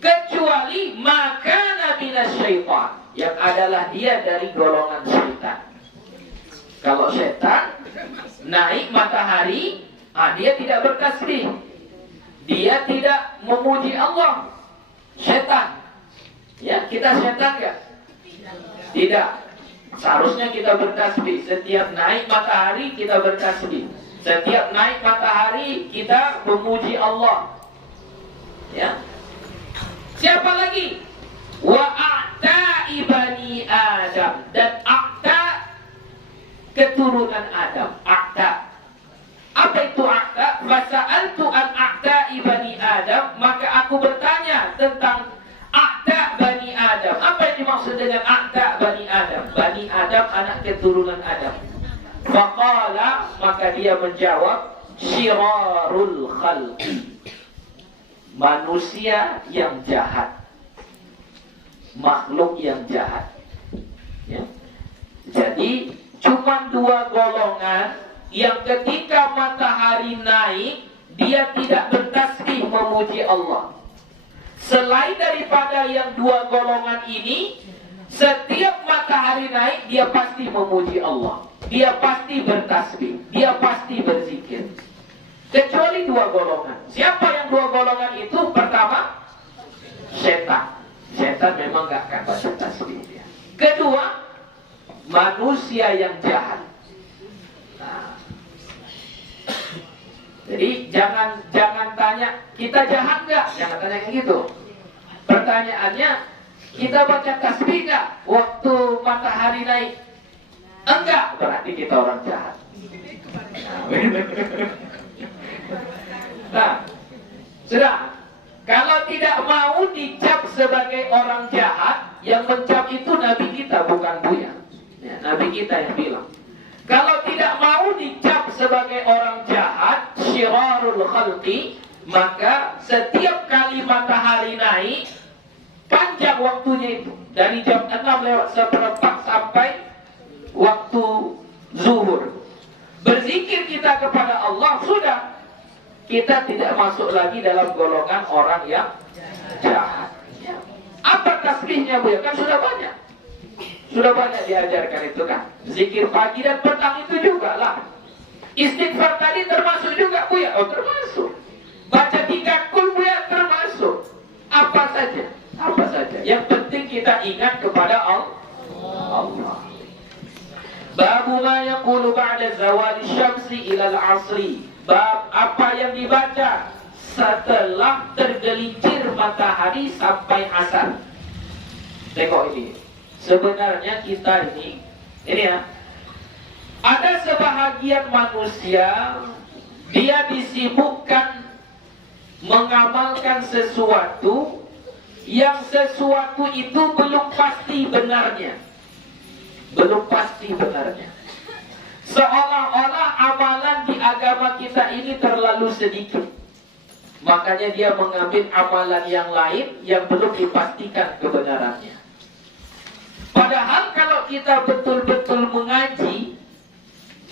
Kecuali maka minasyaitan, yang adalah dia dari golongan syaitan. Kalau setan naik matahari, dia tidak bertasbih, dia tidak memuji Allah. Setan, ya, kita setan enggak? Tidak. Seharusnya kita bertasbih. Setiap naik matahari kita bertasbih. Setiap naik matahari kita memuji Allah. Ya. Siapa lagi? Wa a'ta'i bani Adam. Dan a'ta' keturunan Adam. A'ta'. Apa itu a'ta'? Fasa'altu an a'ta'i bani Adam. Maka aku bertanya tentang a'ta' bani Adam. Apa yang dimaksud dengan a'ta' bani Adam? Bani Adam, anak keturunan Adam. Faqala, maka dia menjawab, syirarul khalqi, manusia yang jahat, makhluk yang jahat. Ya. Jadi cuma dua golongan yang ketika matahari naik dia tidak bertasbih memuji Allah. Selain daripada yang dua golongan ini, setiap matahari naik dia pasti memuji Allah, dia pasti bertasbih, dia pasti berzikir. Kecuali dua golongan. Siapa yang dua golongan itu? Pertama, setan. Setan memang gak akan baca tasbih dia. Kedua, manusia yang jahat. Nah, jadi jangan tanya kita jahat nggak, jangan tanya kayak gitu. Pertanyaannya, kita baca tasbih nggak waktu matahari naik? Enggak, berarti kita orang jahat. Nah, sudah. Kalau tidak mau dicap sebagai orang jahat, yang mencap itu Nabi kita, bukan Buya. Ya, Nabi kita yang bilang. Kalau tidak mau dicap sebagai orang jahat, syirarul khalqi, maka setiap kali matahari naik, panjang waktunya itu. Dari jam 6:04 sampai waktu zuhur. Berzikir kita kepada Allah, sudah. Kita tidak masuk lagi dalam golongan orang yang jahat. Apa tasbihnya, Bu? Kan sudah banyak. Sudah banyak diajarkan itu kan. Zikir pagi dan petang itu juga lah. Istighfar tadi termasuk juga, Bu ya? Oh, termasuk. Baca 3 kul, Bu ya? Termasuk. Apa saja. Apa saja. Yang penting kita ingat kepada Allah. Babu ma yaqulu ba'da zawali syamsi ilal asri. Bab apa yang dibaca setelah tergelincir matahari sampai asar. Tengok ini. Sebenarnya kita ini ya, ada sebahagian manusia dia disibukkan mengamalkan sesuatu yang sesuatu itu belum pasti benarnya. Belum pasti benarnya. Seolah-olah amalan di agama kita ini terlalu sedikit. Makanya dia mengambil amalan yang lain yang belum dipastikan kebenarannya. Padahal kalau kita betul-betul mengaji,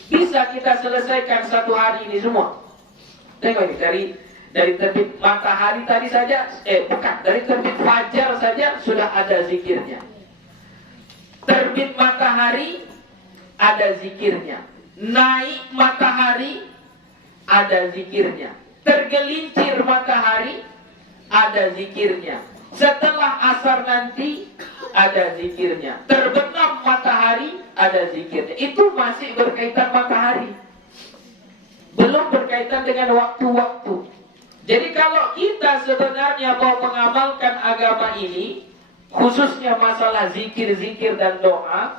bisa kita selesaikan satu hari ini semua. Tengok ini, dari terbit matahari tadi saja, dari terbit fajar saja sudah ada zikirnya. Terbit matahari ada zikirnya. Naik matahari ada zikirnya. Tergelincir matahari ada zikirnya. Setelah asar nanti ada zikirnya. Terbenam matahari ada zikirnya. Itu masih berkaitan matahari. Belum berkaitan dengan waktu-waktu. Jadi kalau kita sebenarnya mau mengamalkan agama ini, khususnya masalah zikir-zikir dan doa,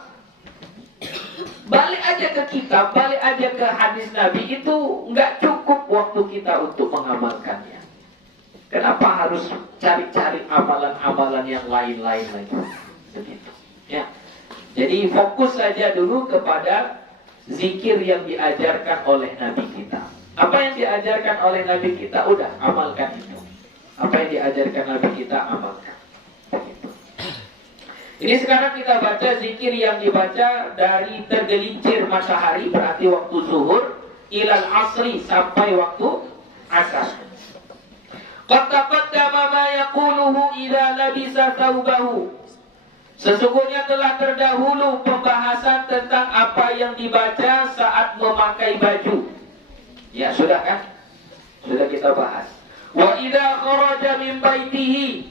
balik aja ke kitab, balik aja ke hadis Nabi, itu nggak cukup waktu kita untuk mengamalkannya. Kenapa harus cari-cari amalan-amalan yang lain-lain lagi? Begitu. Ya. Jadi fokus saja dulu kepada zikir yang diajarkan oleh Nabi kita. Apa yang diajarkan oleh Nabi kita, udah amalkan itu. Apa yang diajarkan Nabi kita, amalkan. Begitu. Ini sekarang kita baca zikir yang dibaca dari tergelincir matahari, berarti waktu zuhur, ilal asri, sampai waktu asar. Qad taqaddama ma yaquluhu idza labisa thawbahu. Sesungguhnya telah terdahulu pembahasan tentang apa yang dibaca saat memakai baju. Ya, sudah kan? Sudah kita bahas. Wa idza kharaja min baitihi,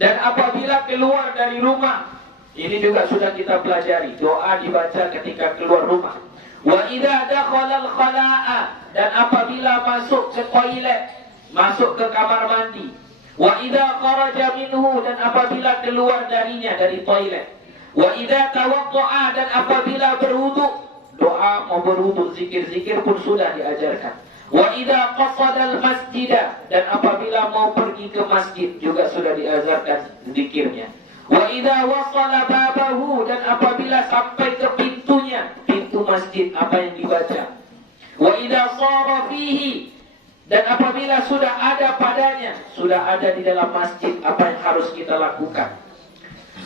dan apabila keluar dari rumah. Ini juga sudah kita pelajari. Doa dibaca ketika keluar rumah. Wa idza dakhala al-khala'a, dan apabila masuk ke toilet, masuk ke kamar mandi. Wa idza kharaja minhu, dan apabila keluar darinya, dari toilet. Wa idza tawadda'a, dan apabila berwudu. Doa mau berwudu, zikir-zikir pun sudah diajarkan. Wa idza qasada al-masjida, dan apabila mau pergi ke masjid juga sudah diajarkan zikirnya. Wa idza wasala babahu, dan apabila sampai ke pintunya, pintu masjid, apa yang dibaca. Wa idza shara fihi, dan apabila sudah ada padanya, sudah ada di dalam masjid, apa yang harus kita lakukan.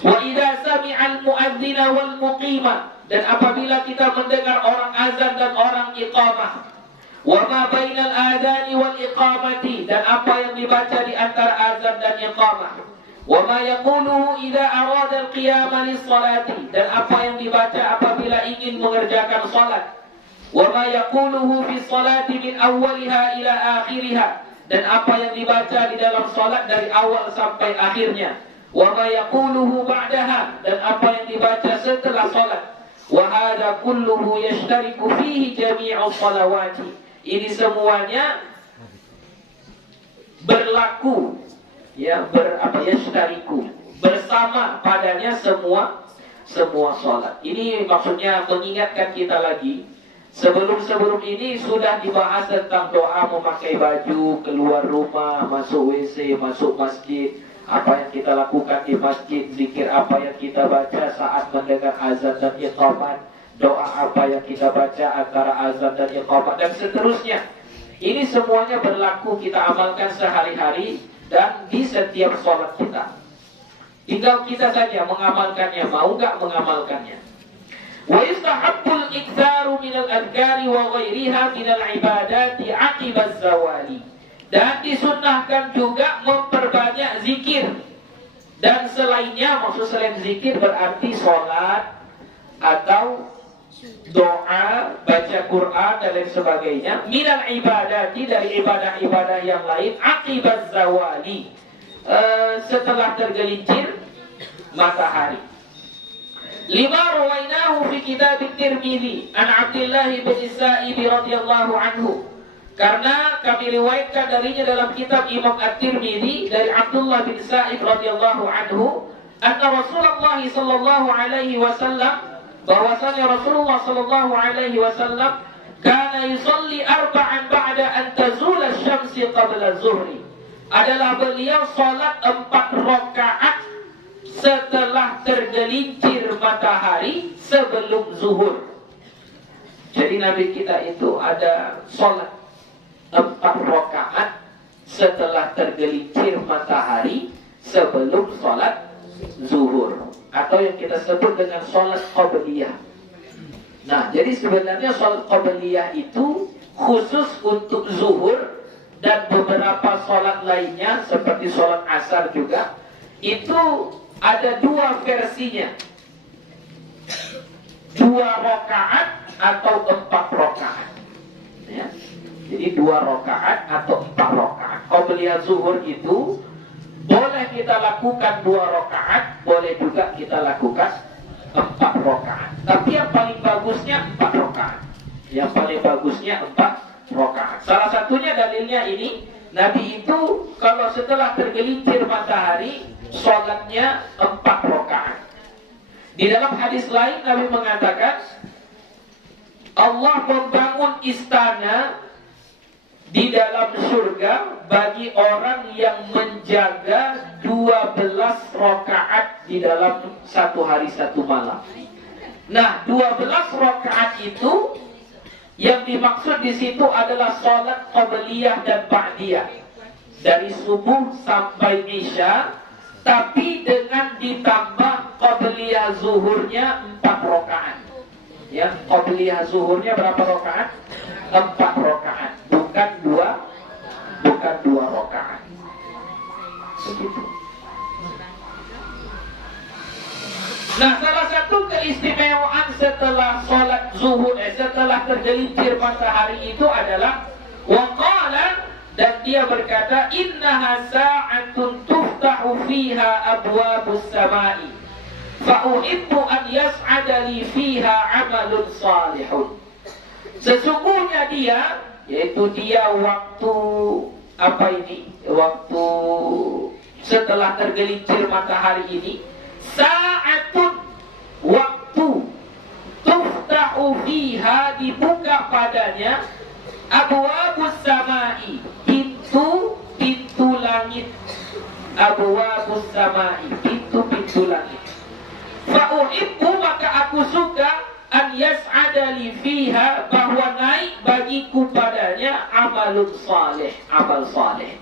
Wa idza sami'al mu'adzina wal muqima, dan apabila kita mendengar orang azan dan orang iqamah. Wa ma bainal adzani wal iqamati, dan apa yang dibaca di antara azan dan iqamah. Wa ma yaquluhu idza arada al-qiyama lis-salati, dan apa yang dibaca apabila ingin mengerjakan salat. Wa ma yaquluhu fi sholati min awwaliha ila akhiriha, dan apa yang dibaca di dalam salat dari awal sampai akhirnya. Wa ma yaquluhu ba'daha, dan apa yang dibaca setelah salat. Wa hadha kulluhu yashtariku fihi jami'u shalawati. Ini semuanya berlaku, ya, yashtariku, bersama padanya semua salat. Ini maksudnya mengingatkan kita lagi. Sebelum ini sudah dibahas tentang doa memakai baju, keluar rumah, masuk WC, masuk masjid, apa yang kita lakukan di masjid, zikir apa yang kita baca saat mendengar azan dan iqamat, doa apa yang kita baca antara azan dan iqamat, dan seterusnya. Ini semuanya berlaku, kita amalkan sehari-hari dan di setiap sholat kita. Tinggal kita saja mengamalkannya, mau nggak mengamalkannya. Wa yustahabbul iktsaru minal adhkari wa ghairiha minal ibadati aqibaz zawali. Dan disunnahkan juga memperbanyak zikir. Dan selainnya, maksud selain zikir berarti sholat atau doa, baca Quran dan lain sebagainya. Minal ibadati, dari ibadah-ibadah yang lain, aqibaz zawali, setelah tergelincir matahari. Lima rawainahu fi kitab Tirmidzi an Abdullah bin Sa'ib radhiyallahu anhu. Karena kami riwayatkan darinya dalam kitab Imam At-Tirmidzi dari Abdullah bin Sa'ib radhiyallahu anhu, anna Rasulullah sallallahu alaihi wasallam, bahwasanya Rasulullah sallallahu alaihi wasallam kana yusalli arba'an ba'da an tazula asy-syamsi qabla az-zuhri. Adalah beliau salat 4 rakaat setelah tergelincir matahari sebelum zuhur. Jadi Nabi kita itu ada salat 4 rakaat setelah tergelincir matahari sebelum salat zuhur, atau yang kita sebut dengan salat qabliyah. Nah, jadi sebenarnya salat qabliyah itu khusus untuk zuhur, dan beberapa salat lainnya seperti salat asar juga itu ada 2 versinya, 2 rakaat atau 4 rakaat, ya. Jadi 2 rakaat atau 4 rakaat. Qabliyah zuhur itu boleh kita lakukan 2 rakaat, boleh juga kita lakukan 4 rakaat. Tapi yang paling bagusnya 4 rakaat. Yang paling bagusnya 4 rakaat. Salah satunya dalilnya ini, Nabi itu kalau setelah tergelincir matahari, sholatnya 4 rakaat. Di dalam hadis lain Nabi mengatakan, Allah membangun istana di dalam surga bagi orang yang menjaga 12 rakaat di dalam satu hari satu malam. Nah, 12 rakaat itu yang dimaksud di situ adalah sholat qabliyah dan ba'diyah dari subuh sampai isya, tapi dengan ditambah qabliyah zuhurnya 4 rakaat. Ya, qabliyah zuhurnya berapa rakaat? 4 rakaat, bukan 2 rakaat. Begitu. Nah, salah satu keistimewaan setelah sholat zuhur, setelah tergelincir matahari itu adalah waqala, dan dia berkata, innaha sa'atun tuftahu fiha abwabus samai fa uhibbu an yas'ada li fiha amalun salihun. Sesungguhnya dia, yaitu dia waktu apa ini? Waktu setelah tergelincir matahari ini, sa'atun, waktu, tuftahu fiha, dibuka padanya, abwabus samai, pintu langit, abwabus samai, pintu langit. Fa'uhibbu, maka aku suka, an yas'ada li fiha, bahwa naik bagiku padanya amalun saleh, amal saleh.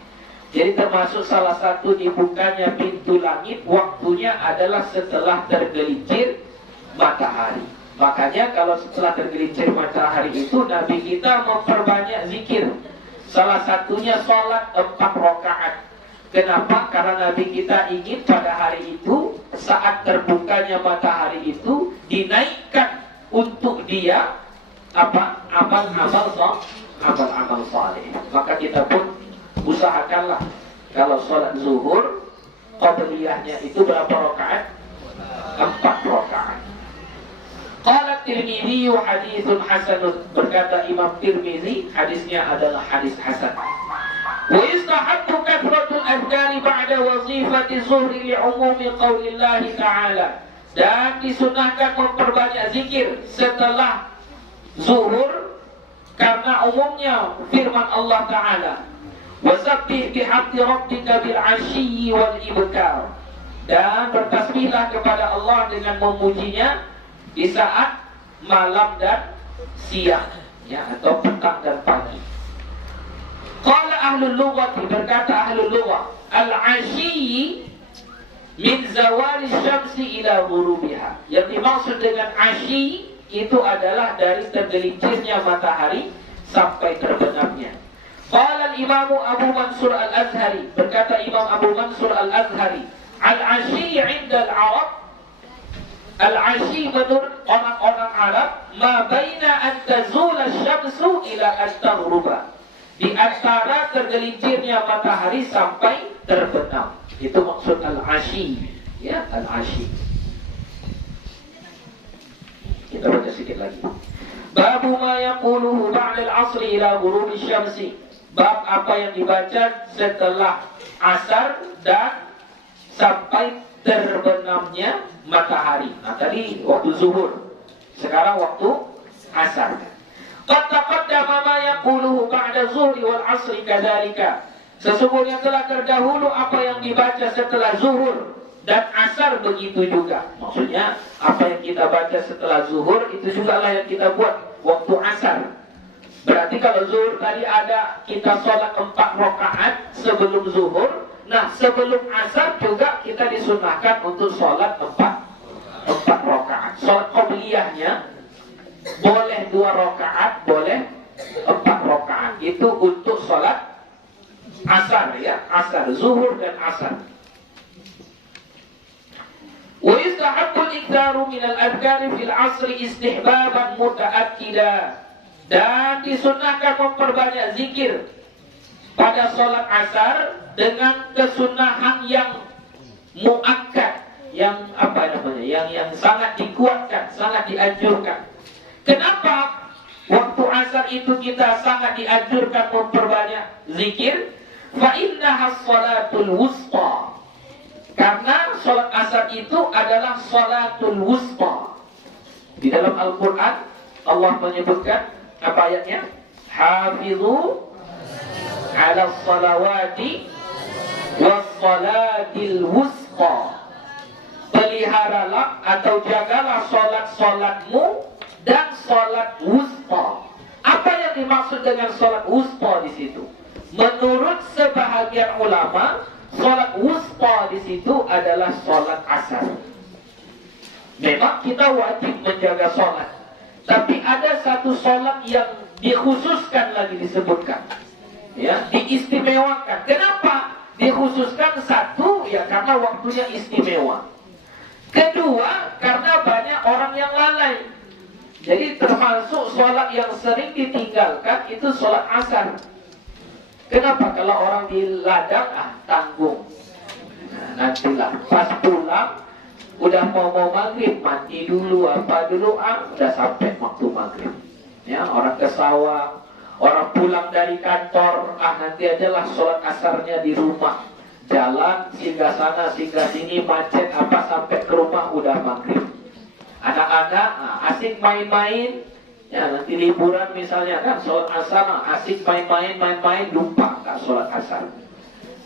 Jadi termasuk salah satu dibukanya pintu langit waktunya adalah setelah tergelincir matahari. Makanya kalau setelah tergelincir matahari itu Nabi kita memperbanyak zikir. Salah satunya sholat 4 rakaat. Kenapa? Karena Nabi kita ingin pada hari itu, saat terbukanya matahari itu, dinaikkan untuk dia apa? Amal-amal saleh. Maka kita pun usahakanlah kalau sholat zuhur, qabliyahnya itu berapa rakaat? 4 rakaat. Qala Tirmidzi haditsun hasanun, berkata Imam Tirmidzi, hadisnya adalah hadis hasan. Wa yustahabbu kathratul adhkari ba'da wazifati zuhri li'umumi qaulillahi ta'ala, dan disunahkan memperbanyak zikir setelah zuhur karena umumnya firman Allah Ta'ala, wasabbih bihamdi rabbika bil 'ashyi wal ibkar, dan bertasbihlah kepada Allah dengan memujinya di saat malam dan siang, ya, atau petang dan pagi. Qala ahlul lughah, berkata ahlul lughah, al-'ashyi min zawali syamsi ila ghurubiha. Yang dimaksud dengan 'ashyi itu adalah dari tergelincirnya matahari sampai terbenamnya. Qala al-Imam Abu Mansur al-Azhari, berkata Imam Abu Mansur al-Azhari, al-'ashyi 'inda al-'arab, al-'ashyi menurut orang-orang Arab, ma baina an tazula asy-syamsu ila an taghruba, di antara tergelincirnya matahari sampai terbenam. Itu maksud al-'ashyi, ya, al-'ashyi. Kita baca sedikit lagi. Babu ma yaquluhu ba'da al-'asri ila ghurubi syamsi. Bab apa yang dibaca setelah asar dan sampai terbenamnya matahari. Nah, tadi waktu zuhur, sekarang waktu asar. Qad taqaddama ma yaquluhu ba'da zuhri wal 'asri kadzalika. Sesungguhnya telah terdahulu apa yang dibaca setelah zuhur dan asar begitu juga. Maksudnya apa yang kita baca setelah zuhur itu juga lah yang kita buat waktu asar. Berarti kalau zuhur tadi ada kita sholat 4 rakaat sebelum zuhur. Nah, sebelum asar juga kita disunahkan untuk sholat 4 rakaat. Sholat qabliyahnya boleh 2 rakaat, boleh 4 rakaat. Itu untuk sholat asar, ya, asar, zuhur dan asar. Wa yustahabbul iktsaru minal adhkari fil 'asri istihbaban muta'akkida, dan disunahkan memperbanyak zikir pada sholat asar dengan kesunahan yang muakkad, yang yang sangat dikuatkan, sangat dianjurkan. Kenapa waktu asar itu kita sangat dianjurkan memperbanyak zikir? Fa innaha sholatul wusta. Karena sholat asar itu adalah sholatul wusta. Di dalam Al-Quran Allah menyebutkan apa ayatnya? Hafizu ala salawati was salatil wusta. Peliharalah atau jagalah sholat-sholatmu dan sholat wusta. Apa yang dimaksud dengan sholat wusta di situ? Menurut sebahagian ulama, sholat wusta di situ adalah sholat asar. Memang kita wajib menjaga sholat, tapi ada satu sholat yang dikhususkan lagi disebutkan, ya, diistimewakan. Kenapa dikhususkan? Satu, ya karena waktunya istimewa. Kedua, karena banyak orang yang lalai. Jadi termasuk sholat yang sering ditinggalkan itu sholat asar. Kenapa? Kalau orang di ladang, tanggung. Nah, nantilah pas pulang, udah mau maghrib, mandi dulu, apa dulu, udah sampai waktu maghrib. Ya, orang ke sawah, orang pulang dari kantor, nanti ajalah sholat asarnya di rumah. Jalan, singgah sana, singgah sini, macet, apa sampai ke rumah udah maghrib. Anak-anak asik main-main. Ya, nanti liburan misalnya kan sholat asar, asik main-main, lupa nggak sholat asar.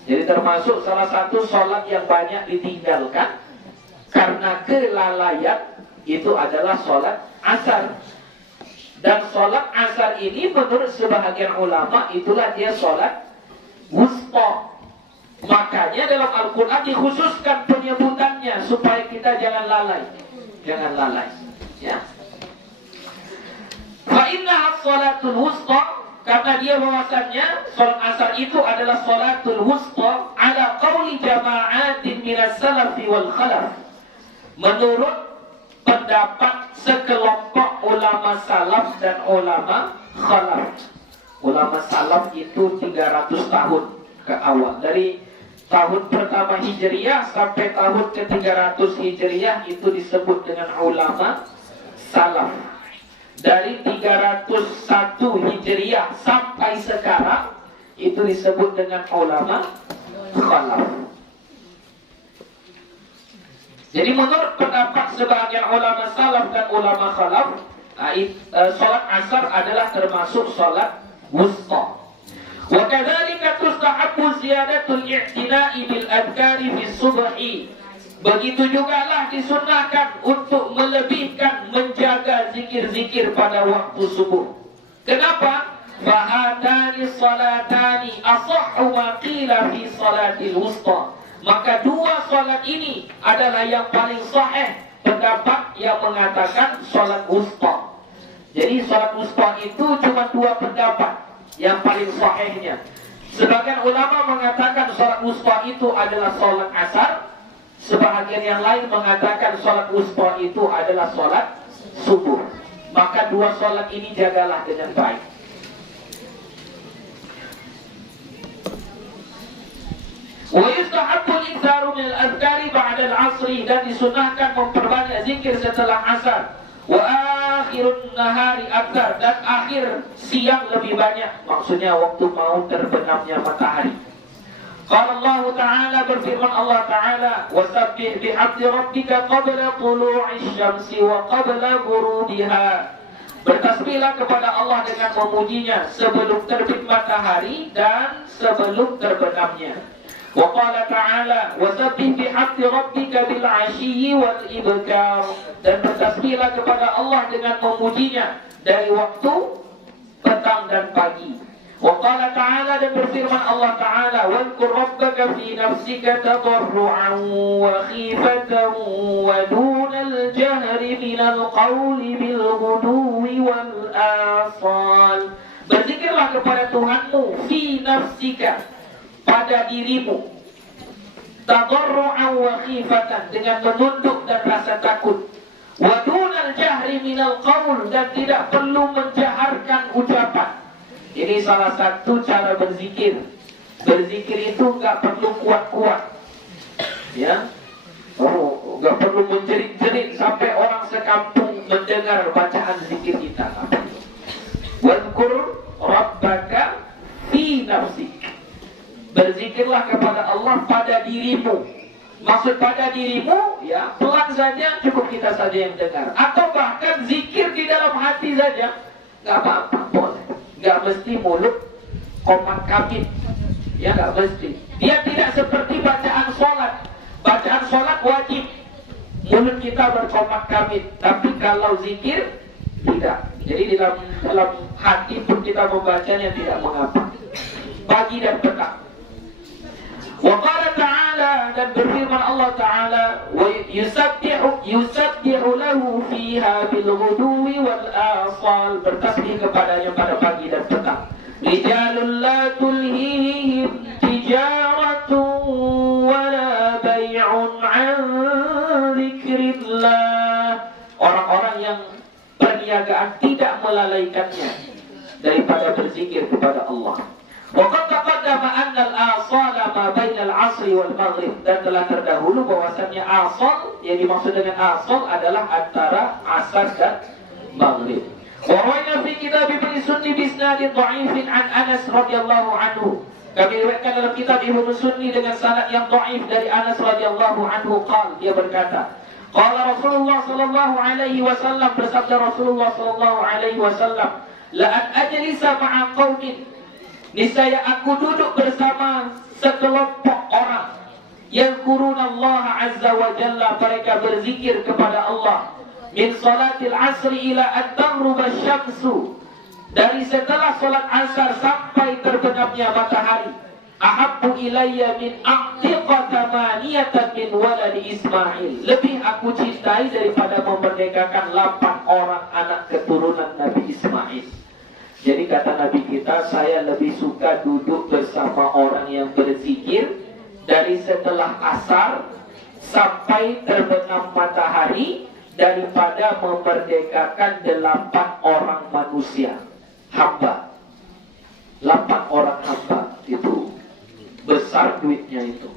Jadi termasuk salah satu sholat yang banyak ditinggalkan karena kelalaian itu adalah sholat asar. Dan sholat asar ini menurut sebahagian ulama itulah dia sholat wusta. Makanya dalam Al-Quran dikhususkan penyebutannya supaya kita jangan lalai. Jangan lalai, ya. Fa innaha sholatul wusta, karena dia bahwasannya sholat asar itu adalah sholatul wusta ala qauli jama'atin minas salafi wal khalaf. Menurut pendapat sekelompok ulama salaf dan ulama khalaf. Ulama salaf itu 300 tahun ke awal. Dari tahun pertama Hijriyah sampai tahun ke-300 Hijriyah itu disebut dengan ulama salaf. Dari 301 Hijriyah sampai sekarang itu disebut dengan ulama khalaf. Jadi menurut pendapat sebagian ulama salaf dan ulama khalaf, sholat asar adalah termasuk sholat wusta. Wa kadzalika tustahabbu ziyadatul i'tina'i bil adhkari fi subhi. Begitu jugalah disunnahkan untuk melebihkan menjaga zikir-zikir pada waktu subuh. Kenapa? Fahatani salatani asahhu ma qila fi salatil wusta. Maka dua salat ini adalah yang paling sahih pendapat yang mengatakan salat wusta. Jadi salat wusta itu cuma dua pendapat yang paling sahihnya. Sebagian ulama mengatakan salat wusta itu adalah salat asar. Sebahagian yang lain mengatakan salat wusta itu adalah salat subuh. Maka dua salat ini jagalah dengan baik. Wa yustahabbu al-iktharu min al-adhkari ba'da al-'asri, dan disunahkan memperbanyak zikir setelah asar. Wa akhirun nahari akthar, dan akhir siang lebih banyak. Maksudnya waktu mau terbenamnya matahari. Qala Allah Ta'ala, berfirman Allah Ta'ala, wasabbih bihamdi rabbika qabla tulu'isy syamsi wa qabla ghurubiha. Bertasbihlah kepada Allah dengan memujinya sebelum terbit matahari dan sebelum terbenamnya. Wa qala Ta'ala, wasabbih bihamdi rabbika bil 'ashiyyi wal ibkar. Dan bertasbihlah kepada Allah dengan memujinya dari waktu petang dan pagi. Wa qala ta'ala, dan berfirman Allah Ta'ala, wadhkur rabbaka fi nafsika tadarru'an wa khifatan wa dunal jahri minal qawli bil ghuduwi wal asal. Berzikirlah kepada Tuhanmu fi nafsika, pada dirimu, tadarru'an wa khifatan, dengan menunduk dan rasa takut, wa dunal jahri minal qawl, dan tidak perlu menjaharkan ucapan. Ini salah satu cara berzikir Berzikir itu nggak perlu kuat-kuat, ya. Oh, nggak perlu menjerit-jerit sampai orang sekampung mendengar bacaan zikir kita. Wadhkur rabbaka fi nafsik. Berzikirlah kepada Allah pada dirimu. Maksud pada dirimu, ya, pelan saja, cukup kita saja yang dengar. Atau bahkan zikir di dalam hati saja, nggak apa-apa, boleh. Nggak mesti mulut komat kamit, ya, nggak mesti. Dia tidak seperti bacaan sholat. Bacaan sholat wajib, mulut kita berkomat kamit. Tapi kalau zikir tidak. Jadi dalam hati pun kita membacanya tidak mengapa. Pagi dan petang. Wa qala ta'ala, dan berfirman Allah Ta'ala, wa yusabbihu lahu fiha bil ghuduwi wal asal, bertasbih kepadanya pada pagi dan petang. Rijalul la tulhihim tijaratun wala bay'un an dzikrillah. Orang-orang yang perniagaan tidak melalaikannya daripada berzikir kepada Allah. Waqad taqaddama anna al-asala ma baina al-'asri wal maghrib, dan telah terdahulu bahwasannya asal, yang dimaksud dengan asal adalah antara asar dan maghrib. Wa rawaina fi kitab Ibnu Sunni bi isnadin dha'ifin an Anas radhiyallahu anhu. Kami riwayatkan dalam kitab Ibnu Sunni dengan sanad yang dhaif dari Anas radhiyallahu anhu, dia berkata, qala Rasulullah sallallahu alaihi wasallam, bersabda Rasulullah sallallahu alaihi wasallam, la an ajlisa ma'a qaumin, niscaya aku duduk bersama sekelompok orang, yazkurunallaha azza wa jalla, mereka berzikir kepada Allah, min salatil asri ila an taghruba syamsu, dari setelah salat asar sampai terbenamnya matahari. Ahabbu ilayya min a'tiqa thamaniyatan min waladi Ismail, lebih aku cintai daripada memerdekakan 8 orang anak keturunan Nabi Ismail. Jadi kata Nabi kita, saya lebih suka duduk bersama orang yang berzikir dari setelah asar sampai terbenam matahari daripada memerdekakan 8 orang manusia, hamba. 8 orang hamba, itu besar duitnya itu.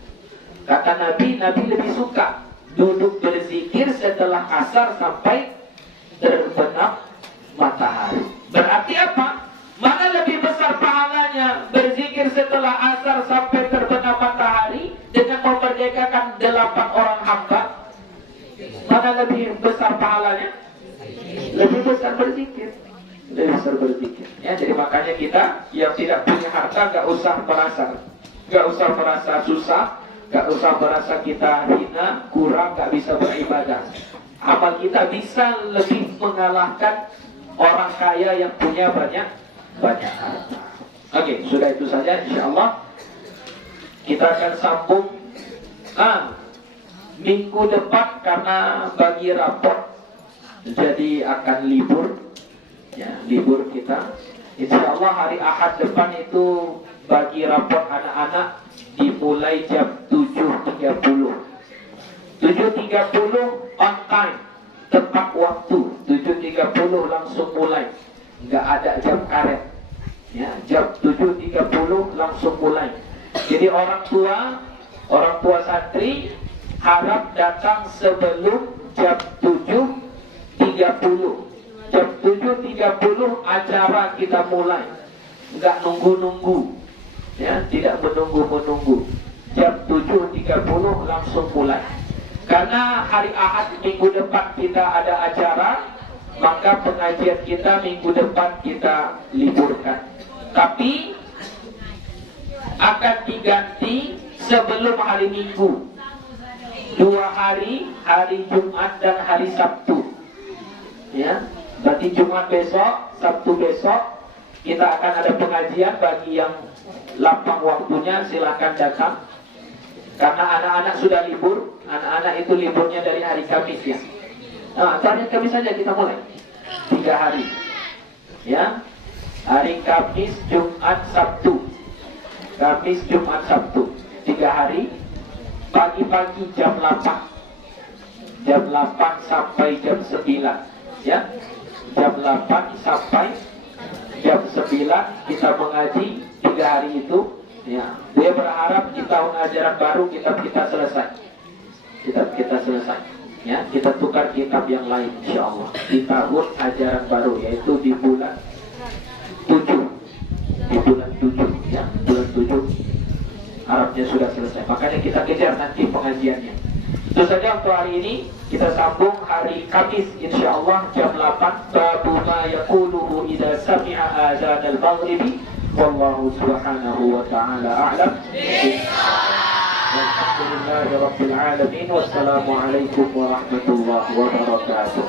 Kata Nabi, Nabi lebih suka duduk berzikir setelah asar sampai terbenam matahari. Berarti apa? Mana lebih besar pahalanya berzikir setelah asar sampai terbenam matahari dengan memerdekakan 8 orang hamba? Mana lebih besar pahalanya? Lebih besar berzikir. Lebih besar berzikir. Ya, jadi makanya kita yang tidak punya harta gak usah merasa susah, gak usah merasa kita hina, kurang, gak bisa beribadah. Amal kita bisa lebih mengalahkan orang kaya yang punya banyak harta. Oke, sudah itu saja, insyaallah kita akan sambung minggu depan, karena bagi rapor jadi akan libur, ya, libur kita. Insyaallah hari Ahad depan itu bagi rapor anak-anak dimulai jam 7.30. 7.30 on time, tepat waktu. 7.30 langsung mulai, nggak ada jam karet, ya, jam 7.30 langsung mulai. Jadi orang tua santri harap datang sebelum jam 7.30. Jam 7.30 acara kita mulai, nggak nunggu-nunggu, ya, tidak menunggu. Jam 7.30 langsung mulai. Karena hari Ahad minggu depan kita ada acara, maka pengajian kita minggu depan kita liburkan. Tapi akan diganti sebelum hari Minggu, 2 hari, hari Jumat dan hari Sabtu. Ya, berarti Jumat besok, Sabtu besok kita akan ada pengajian. Bagi yang lapang waktunya silakan datang. Karena anak-anak sudah libur, anak-anak itu liburnya dari hari Kamis, ya. Nah, hari Kamis saja kita mulai 3 hari, ya. Hari Kamis, Jumat, Sabtu. Kamis, Jumat, Sabtu, 3 hari. Pagi-pagi jam 8, jam 8 sampai jam 9, ya. Jam 8 sampai jam 9 kita mengaji 3 hari itu. Ya, dia berharap di tahun ajaran baru kitab kita selesai. Kitab kita selesai. Ya, kita tukar kitab yang lain insyaallah di tahun ajaran baru, yaitu di bulan 7. Di bulan 7 ya, bulan 7 harapnya sudah selesai. Makanya kita kejar nanti pengajiannya. Itu saja untuk hari ini. Kita sambung hari Kamis insyaallah jam 8. Babu ma yaquluhu idza sami'a adzan al-maghribi. Wallahu subhanahu wa ta'ala a'lam. Alhamdulillahi rabbil alamin. Wassalamualaikum warahmatullahi wabarakatuh.